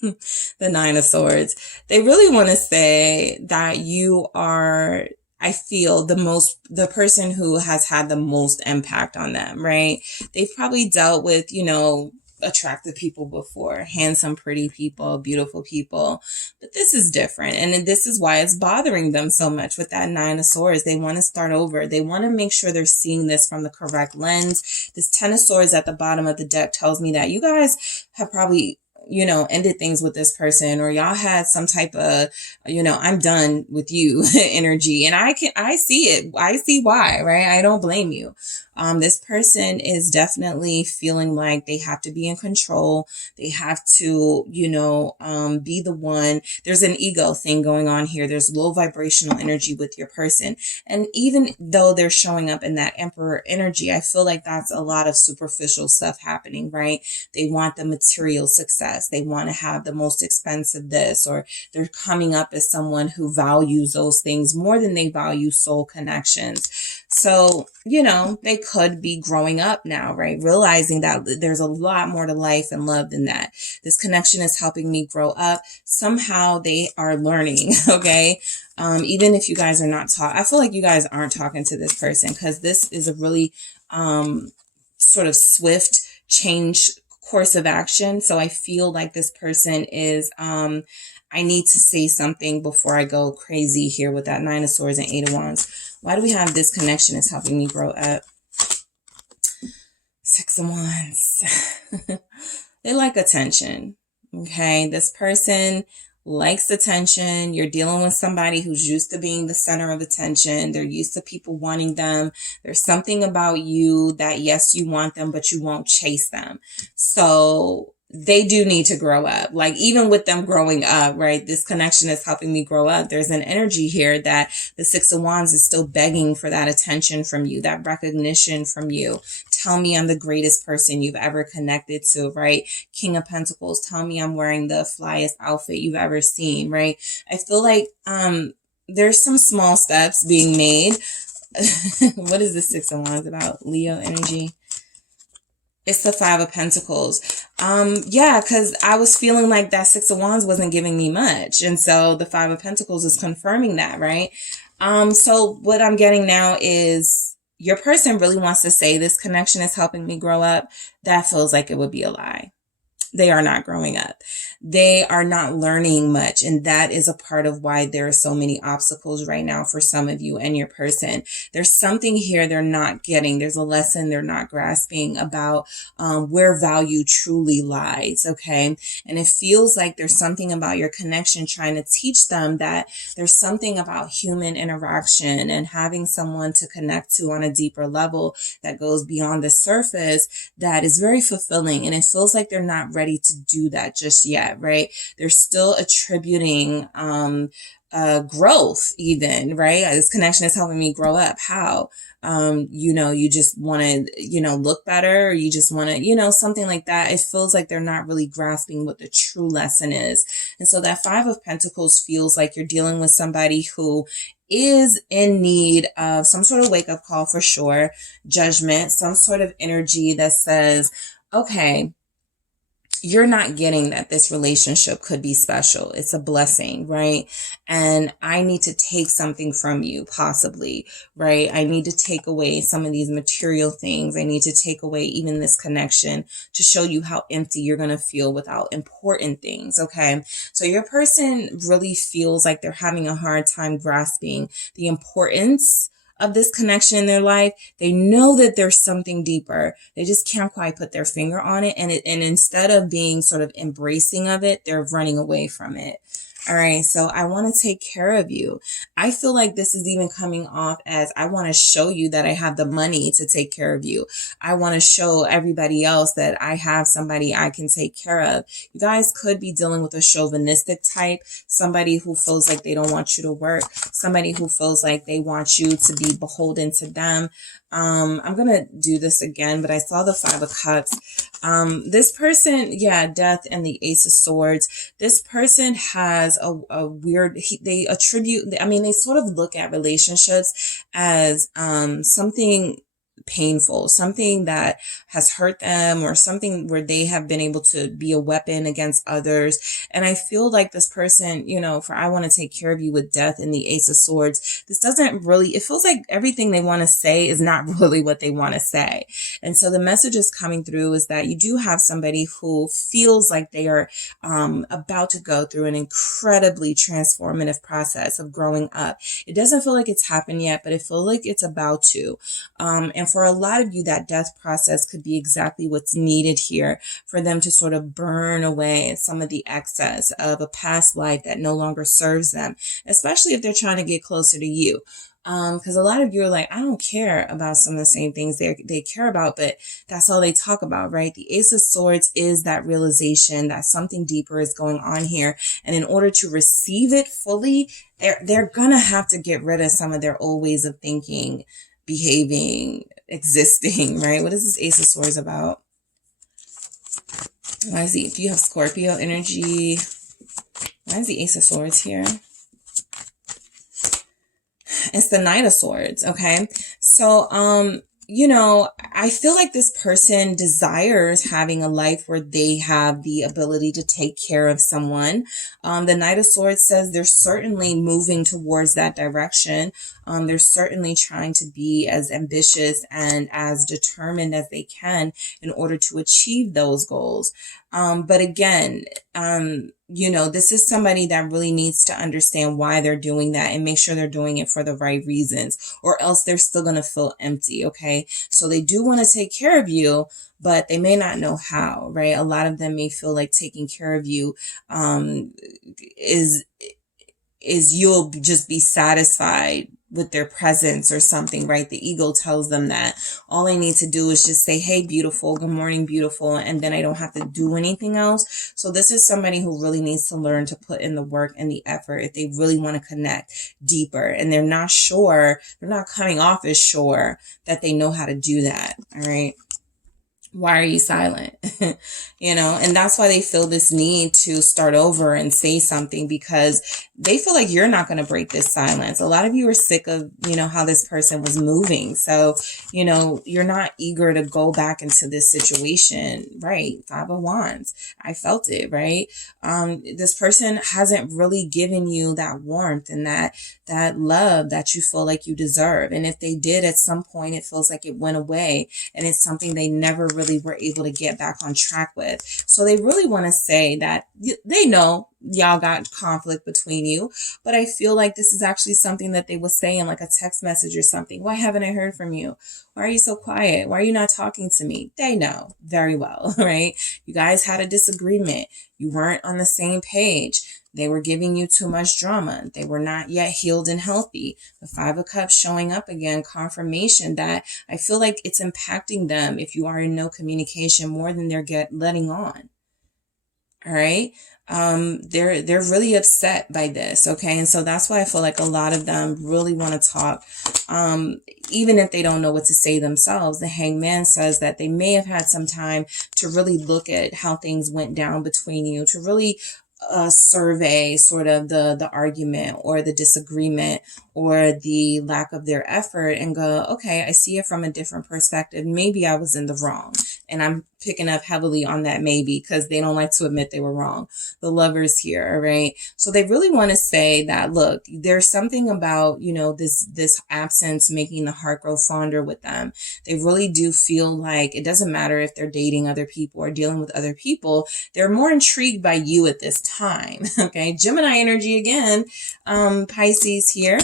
the Nine of Swords. They really want to say that you are, I feel, the person who has had the most impact on them, right? They've probably dealt with, you know, attractive people before, handsome, pretty people, beautiful people, but this is different. And this is why it's bothering them so much with that Nine of Swords. They want to start over. They want to make sure they're seeing this from the correct lens. This Ten of Swords at the bottom of the deck tells me that you guys have probably, you know, ended things with this person, or y'all had some type of, you know, I'm done with you energy. And I see it. I see why, right? I don't blame you. This person is definitely feeling like they have to be in control. They have to, be the one. There's an ego thing going on here. There's low vibrational energy with your person. And even though they're showing up in that Emperor energy, I feel like that's a lot of superficial stuff happening, right? They want the material success. They want to have the most expensive this, or they're coming up as someone who values those things more than they value soul connections. So, they could be growing up now, right? Realizing that there's a lot more to life and love than that. This connection is helping me grow up. Somehow they are learning, okay? Even if you guys are not I feel like you guys aren't talking to this person, because this is a really sort of swift change course of action. So I feel like this person is, I need to say something before I go crazy here with that Nine of Swords and Eight of Wands. Why do we have this connection is helping me grow up? Six of Wands. They like attention. Okay. This person likes attention. You're dealing with somebody who's used to being the center of attention. They're used to people wanting them. There's something about you that, yes, you want them, but you won't chase them. So they do need to grow up. Like, even with them growing up, right? This connection is helping me grow up. There's an energy here that the Six of Wands is still begging for that attention from you, that recognition from you. Tell me I'm the greatest person you've ever connected to, right? King of Pentacles, tell me I'm wearing the flyest outfit you've ever seen, right? I feel like there's some small steps being made. What is the Six of Wands about? Leo energy. It's the Five of Pentacles. Yeah, because I was feeling like that Six of Wands wasn't giving me much. And so the Five of Pentacles is confirming that, right? So what I'm getting now is your person really wants to say this connection is helping me grow up. That feels like it would be a lie. They are not growing up. They are not learning much. And that is a part of why there are so many obstacles right now for some of you and your person. There's something here they're not getting. There's a lesson they're not grasping about where value truly lies. Okay. And it feels like there's something about your connection trying to teach them that there's something about human interaction and having someone to connect to on a deeper level that goes beyond the surface that is very fulfilling. And it feels like they're not ready to do that just yet, right? They're still attributing growth even, right? This connection is helping me grow up. How? You just want to, look better, or you just want to, something like that. It feels like they're not really grasping what the true lesson is. And so that Five of Pentacles feels like you're dealing with somebody who is in need of some sort of wake up call for sure, judgment, some sort of energy that says, okay, you're not getting that this relationship could be special. It's a blessing, right? And I need to take something from you, possibly, right? I need to take away some of these material things. I need to take away even this connection to show you how empty you're going to feel without important things, okay? So your person really feels like they're having a hard time grasping the importance of this connection in their life. They know that there's something deeper. They just can't quite put their finger on it. And instead of being sort of embracing of it, they're running away from it. All right. So I want to take care of you. I feel like this is even coming off as I want to show you that I have the money to take care of you. I want to show everybody else that I have somebody I can take care of. You guys could be dealing with a chauvinistic type, somebody who feels like they don't want you to work, somebody who feels like they want you to be beholden to them. I'm going to do this again, but I saw the Five of Cups. This person, Death and the Ace of Swords. This person has a weird, they sort of look at relationships as, something painful, something that has hurt them, or something where they have been able to be a weapon against others. And I feel like this person, for I want to take care of you with Death and the Ace of Swords, this doesn't really, it feels like everything they want to say is not really what they want to say. And so the message is coming through is that you do have somebody who feels like they are about to go through an incredibly transformative process of growing up. It doesn't feel like it's happened yet, but it feels like it's about to. And for a lot of you, that death process could be exactly what's needed here for them to sort of burn away some of the excess of a past life that no longer serves them, especially if they're trying to get closer to you. Because a lot of you are like, I don't care about some of the same things they care about, but that's all they talk about, right? The Ace of Swords is that realization that something deeper is going on here. And in order to receive it fully, they're going to have to get rid of some of their old ways of thinking, behaving, existing, right? What is this Ace of Swords about? Why is if you have Scorpio energy, why is the Ace of Swords here? It's the Knight of Swords, okay? So, you know, I feel like this person desires having a life where they have the ability to take care of someone. The Knight of Swords says they're certainly moving towards that direction. They're certainly trying to be as ambitious and as determined as they can in order to achieve those goals. But again, you know, this is somebody that really needs to understand why they're doing that and make sure they're doing it for the right reasons, or else they're still going to feel empty. Okay. So they do want to take care of you, but they may not know how, right? A lot of them may feel like taking care of you, is you'll just be satisfied with their presence or something, right? The ego tells them that all I need to do is just say, hey, beautiful, good morning, beautiful, and then I don't have to do anything else. So this is somebody who really needs to learn to put in the work and the effort if they really want to connect deeper. And they're not sure, they're not coming off as sure that they know how to do that, all right? Why are you silent? You know, and that's why they feel this need to start over and say something, because they feel like you're not going to break this silence. A lot of you are sick of, you know, how this person was moving. So, you know, you're not eager to go back into this situation, right? Five of Wands. I felt it, right? This person hasn't really given you that warmth and that love that you feel like you deserve. And if they did at some point, it feels like it went away, and it's something they never really were able to get back on track with. So they really want to say that they know y'all got conflict between you, but I feel like this is actually something that they would say in like a text message or something. Why haven't I heard from you? Why are you so quiet? Why are you not talking to me? They know very well, right? You guys had a disagreement. You weren't on the same page. They were giving you too much drama. They were not yet healed and healthy. The Five of Cups showing up again, confirmation that I feel like it's impacting them if you are in no communication more than they're letting on. All right. They're really upset by this. Okay. And so that's why I feel like a lot of them really want to talk. Even if they don't know what to say themselves. The Hangman says that they may have had some time to really look at how things went down between you, to really survey sort of the argument or the disagreement or the lack of their effort and go, okay, I see it from a different perspective. Maybe I was in the wrong. And I'm picking up heavily on that maybe, because they don't like to admit they were wrong. The Lovers here, right? So they really want to say that, look, there's something about, you know, this absence making the heart grow fonder with them. They really do feel like it doesn't matter if they're dating other people or dealing with other people. They're more intrigued by you at this time. Okay. Gemini energy again. Pisces here.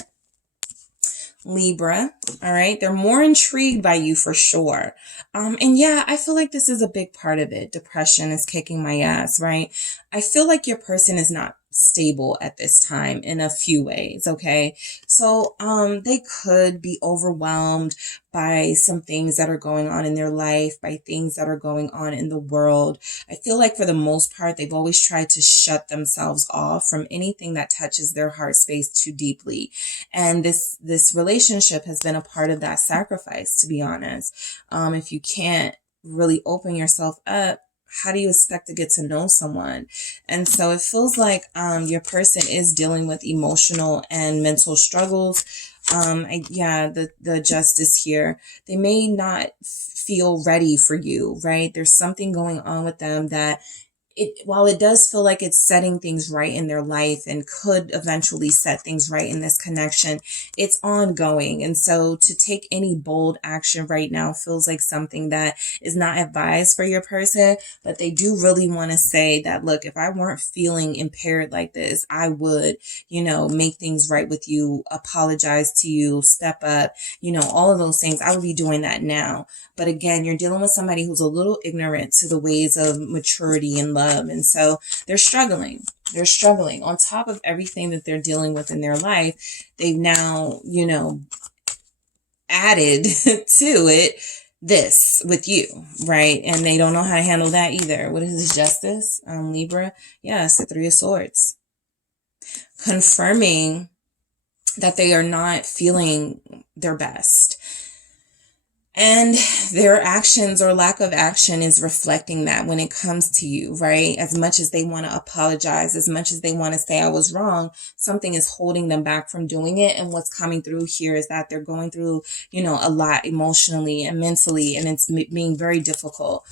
Libra. All right. They're more intrigued by you for sure. And yeah, I feel like this is a big part of it. Depression is kicking my ass, right? I feel like your person is not stable at this time in a few ways. Okay. So, they could be overwhelmed by some things that are going on in their life, by things that are going on in the world. I feel like for the most part, they've always tried to shut themselves off from anything that touches their heart space too deeply. And this relationship has been a part of that sacrifice, to be honest. If you can't really open yourself up, how do you expect to get to know someone? And so it feels like your person is dealing with emotional and mental struggles. The Justice here. They may not feel ready for you, right? There's something going on with them that while it does feel like it's setting things right in their life and could eventually set things right in this connection, it's ongoing. And so to take any bold action right now feels like something that is not advised for your person, but they do really want to say that, look, if I weren't feeling impaired like this, I would, make things right with you, apologize to you, step up, all of those things. I would be doing that now. But again, you're dealing with somebody who's a little ignorant to the ways of maturity and love love. And so they're struggling. They're struggling. On top of everything that they're dealing with in their life, they've now, you know, added to it this with you, right? And they don't know how to handle that either. What is this? Justice? Libra? Yes, the Three of Swords. Confirming that they are not feeling their best. And their actions or lack of action is reflecting that when it comes to you, right? As much as they want to apologize, as much as they want to say I was wrong, something is holding them back from doing it. And what's coming through here is that they're going through, you know, a lot emotionally and mentally, and it's being very difficult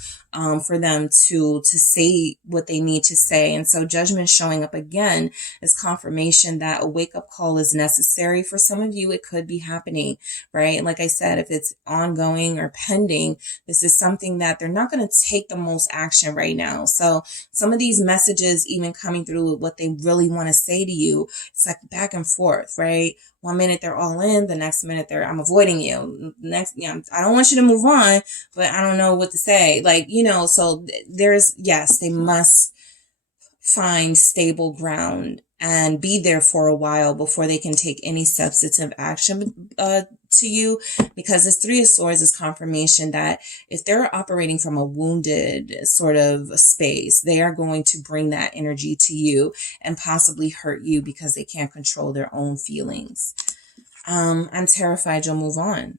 for them to say what they need to say. And so Judgment showing up again is confirmation that a wake-up call is necessary. For some of you, it could be happening, right? And like I said, if it's ongoing or pending, this is something that they're not going to take the most action right now. So some of these messages even coming through with what they really want to say to you, it's like back and forth, right? One minute they're all in, the next minute I'm avoiding you. Next, yeah, I don't want you to move on, but I don't know what to say. Like, you know, so yes, they must find stable ground and be there for a while before they can take any substantive action to you, because this Three of Swords is confirmation that if they're operating from a wounded sort of space, they are going to bring that energy to you and possibly hurt you because they can't control their own feelings. I'm terrified you'll move on.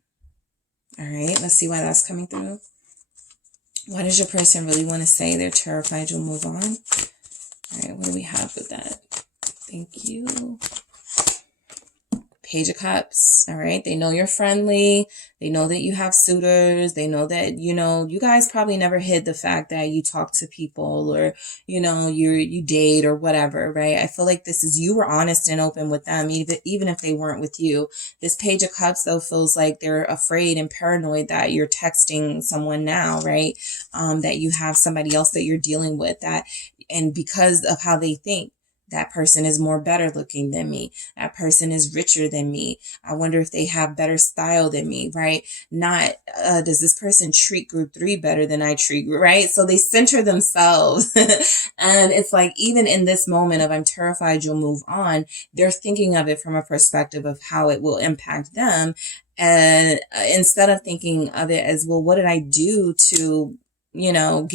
All right, let's see why that's coming through. Why does your person really want to say they're terrified you'll move on? All right, what do we have with that? Thank you. Page of Cups. All right. They know you're friendly. They know that you have suitors. They know that, you know, you guys probably never hid the fact that you talk to people or, you know, you date or whatever, right? I feel like this is, you were honest and open with them, even if they weren't with you. This Page of Cups, though, feels like they're afraid and paranoid that you're texting someone now, right? That you have somebody else that you're dealing with, that, and because of how they think, that person is more better looking than me. That person is richer than me. I wonder if they have better style than me, right? Not, does this person treat group 3 better than I treat, right? So they center themselves. And it's like, even in this moment of I'm terrified you'll move on, they're thinking of it from a perspective of how it will impact them. And instead of thinking of it as, well, what did I do to, you know,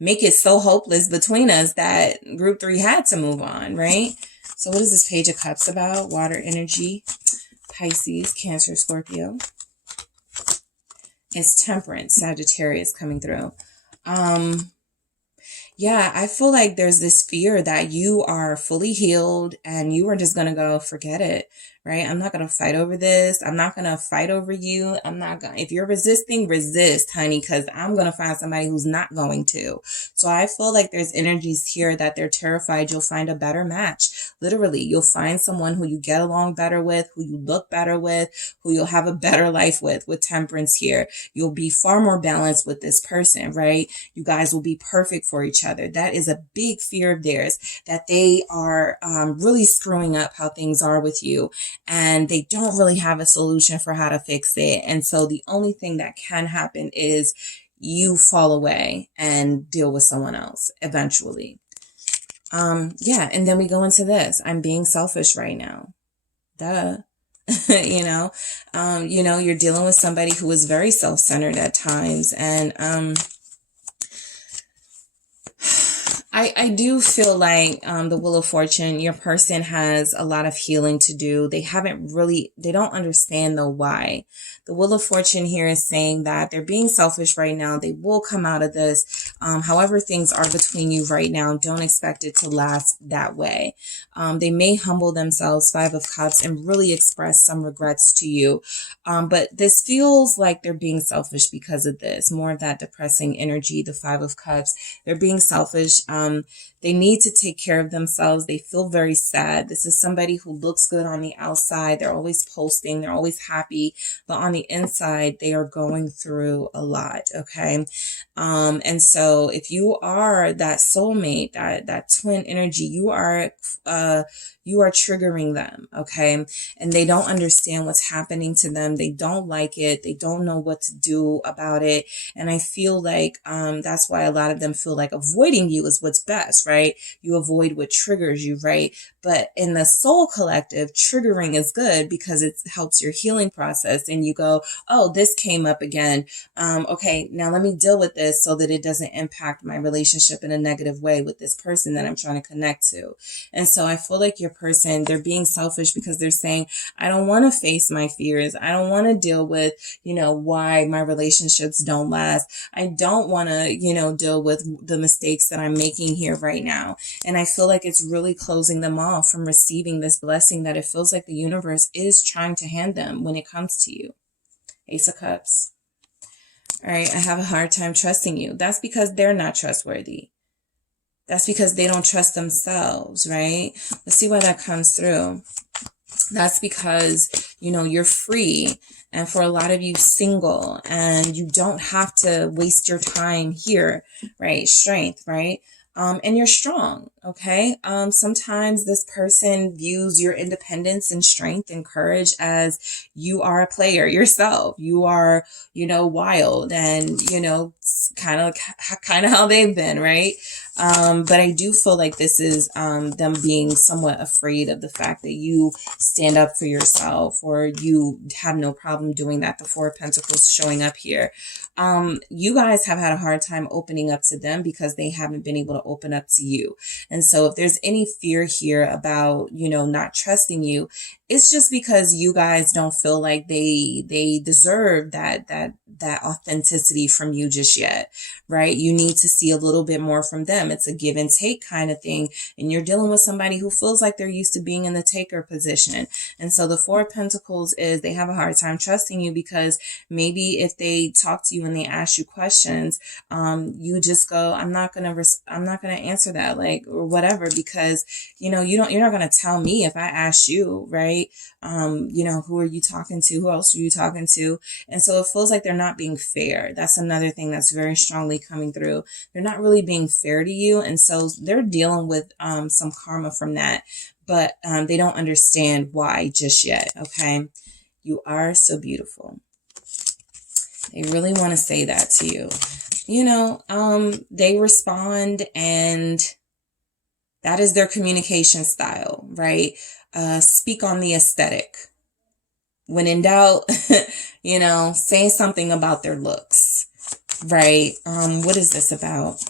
make it so hopeless between us that group 3 had to move on, right? So what is this Page of Cups about? Water energy, Pisces, Cancer, Scorpio. It's Temperance, Sagittarius coming through. Yeah, I feel like there's this fear that you are fully healed and you are just going to go, forget it, right? I'm not going to fight over this. I'm not going to fight over you. I'm not going to, if you're resisting, resist, honey, because I'm going to find somebody who's not going to. So I feel like there's energies here that they're terrified you'll find a better match. Literally, you'll find someone who you get along better with, who you look better with, who you'll have a better life with Temperance here. You'll be far more balanced with this person, right? You guys will be perfect for each other. That is a big fear of theirs, that they are really screwing up how things are with you, and they don't really have a solution for how to fix it. And so the only thing that can happen is you fall away and deal with someone else eventually. Yeah, and then we go into this. I'm being selfish right now. Duh. you know, you're dealing with somebody who is very self-centered at times, and I do feel like the Wheel of Fortune, your person has a lot of healing to do. They don't understand the why. The Wheel of Fortune here is saying that they're being selfish right now. They will come out of this. However things are between you right now, don't expect it to last that way. They may humble themselves, 5 of Cups, and really express some regrets to you. But this feels like they're being selfish because of this. More of that depressing energy, the 5 of Cups. They're being selfish. They need to take care of themselves. They feel very sad. This is somebody who looks good on the outside. They're always posting. They're always happy. But on the inside, they are going through a lot. Okay. And so so if you are that soulmate, that twin energy, you are triggering them, okay? And they don't understand what's happening to them. They don't like it. They don't know what to do about it. And I feel like that's why a lot of them feel like avoiding you is what's best, right? You avoid what triggers you, right? But in the soul collective, triggering is good because it helps your healing process. And you go, oh, this came up again. Okay, now let me deal with this so that it doesn't impact my relationship in a negative way with this person that I'm trying to connect to. And so I feel like your person, they're being selfish because they're saying, I don't want to face my fears. I don't want to deal with, why my relationships don't last. I don't want to, deal with the mistakes that I'm making here right now. And I feel like it's really closing them off from receiving this blessing that it feels like the universe is trying to hand them when it comes to you. Ace of Cups. All right, I have a hard time trusting you. That's because they're not trustworthy. That's because they don't trust themselves, right? Let's see why that comes through. That's because, you're free. And for a lot of you, single. And you don't have to waste your time here, right? Strength, right? And you're strong, okay? Sometimes this person views your independence and strength and courage as you are a player yourself. You are, wild and, kind of how they've been, right? But I do feel like this is them being somewhat afraid of the fact that you stand up for yourself or you have no problem doing that. The Four of Pentacles showing up here. You guys have had a hard time opening up to them because they haven't been able to open up to you. And so if there's any fear here about, not trusting you, it's just because you guys don't feel like they deserve that authenticity from you just yet, right? You need to see a little bit more from them. It's a give and take kind of thing. And you're dealing with somebody who feels like they're used to being in the taker position. And so the Four of Pentacles is they have a hard time trusting you because maybe if they talk to you and they ask you questions, you just go, I'm not going to answer that, like, or whatever, because, you're not going to tell me if I ask you, right? Who are you talking to? Who else are you talking to? And so it feels like they're not being fair. That's another thing that's very strongly coming through. They're not really being fair to you. And so they're dealing with some karma from that, but they don't understand why just yet. Okay. You are so beautiful. They really want to say that to you. They respond, and that is their communication style, right? Speak on the aesthetic. When in doubt, say something about their looks, right? What is this about?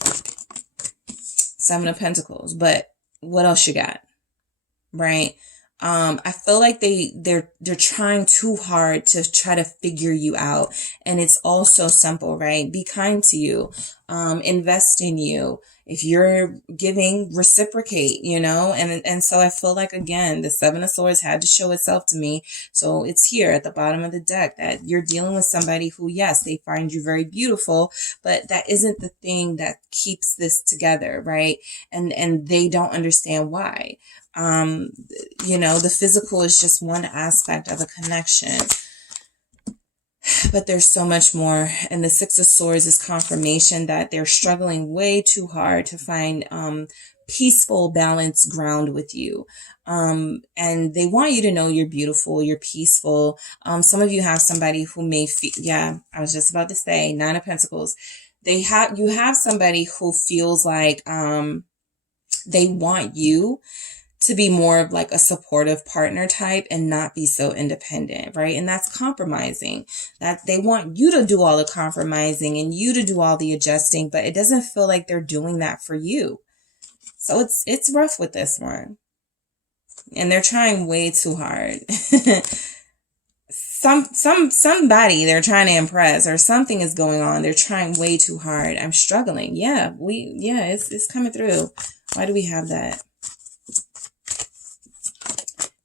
Seven of Pentacles, but what else you got, right? I feel like they're trying too hard to try to figure you out. And it's all so simple, right? Be kind to you, invest in you. If you're giving, reciprocate, and so I feel like, again, the Seven of Swords had to show itself to me. So it's here at the bottom of the deck that you're dealing with somebody who, yes, they find you very beautiful, but that isn't the thing that keeps this together, right? And they don't understand why. The physical is just one aspect of a connection, but there's so much more. And the Six of Swords is confirmation that they're struggling way too hard to find peaceful, balanced ground with you. And they want you to know you're beautiful, you're peaceful. Some of you have somebody who may feel, I was just about to say, Nine of Pentacles. You have somebody who feels like they want you to be more of like a supportive partner type and not be so independent, right? And that's compromising. That they want you to do all the compromising and you to do all the adjusting, but it doesn't feel like they're doing that for you. So it's rough with this one. And they're trying way too hard. Somebody they're trying to impress, or something is going on. They're trying way too hard. I'm struggling. It's coming through. Why do we have that?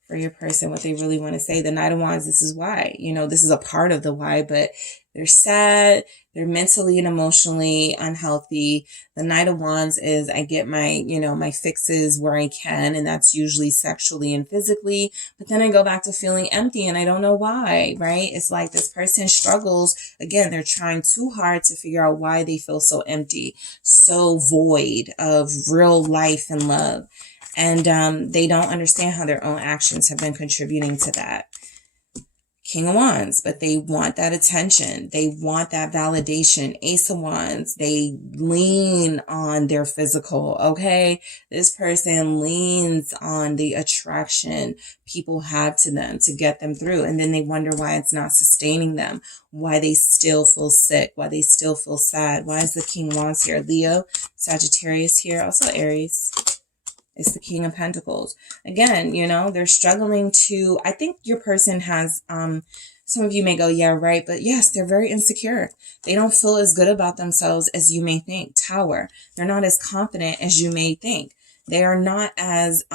for your person, what they really want to say. The Knight of Wands, this is why. You know, this is a part of the why, but they're sad. They're mentally and emotionally unhealthy. The Knight of Wands is, I get my, you know, my fixes where I can, and that's usually sexually and physically. But then I go back to feeling empty, and I don't know why, right? It's like this person struggles. Again, they're trying too hard to figure out why they feel so empty, so void of real life and love. And they don't understand how their own actions have been contributing to that. King of Wands, but they want that attention. They want that validation. Ace of Wands, they lean on their physical, okay? This person leans on the attraction people have to them to get them through. And then they wonder why it's not sustaining them, why they still feel sick, why they still feel sad. Why is the King of Wands here? Leo, Sagittarius here, also Aries. It's the King of Pentacles. Again, you know, they're struggling to, I think your person has, some of you may go, yeah, right. But yes, they're very insecure. They don't feel as good about themselves as you may think. Tower. They're not as confident as you may think. They are not as,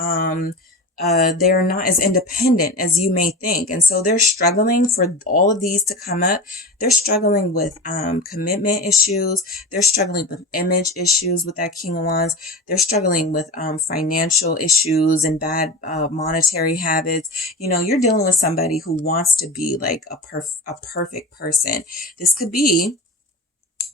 independent as you may think. And so they're struggling for all of these to come up. They're struggling with commitment issues. They're struggling with image issues with that King of Wands. They're struggling with financial issues and bad monetary habits. You know, you're dealing with somebody who wants to be like a perfect person. This could be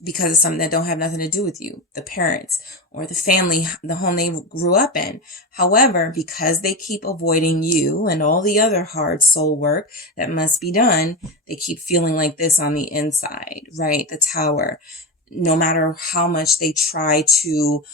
because of something that don't have nothing to do with you, the parents or the family, the home they grew up in. However, because they keep avoiding you and all the other hard soul work that must be done, they keep feeling like this on the inside, right? The Tower. No matter how much they try to,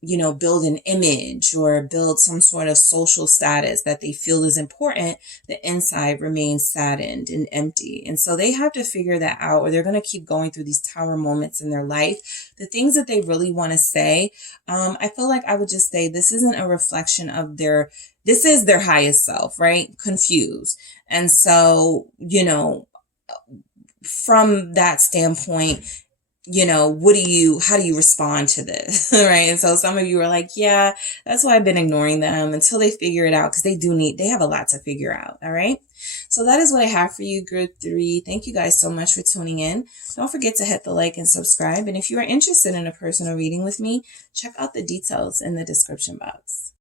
you know, build an image or build some sort of social status that they feel is important, the inside remains saddened and empty. And so they have to figure that out, or they're going to keep going through these Tower moments in their life. The things that they really want to say, I feel like I would just say this isn't a reflection of this is their highest self, right? Confused. And so, you know, from that standpoint, you know, how do you respond to this? Right. And so some of you are like, yeah, that's why I've been ignoring them until they figure it out, because they have a lot to figure out. All right. So that is what I have for you, group 3. Thank you guys so much for tuning in. Don't forget to hit the like and subscribe. And if you are interested in a personal reading with me, check out the details in the description box.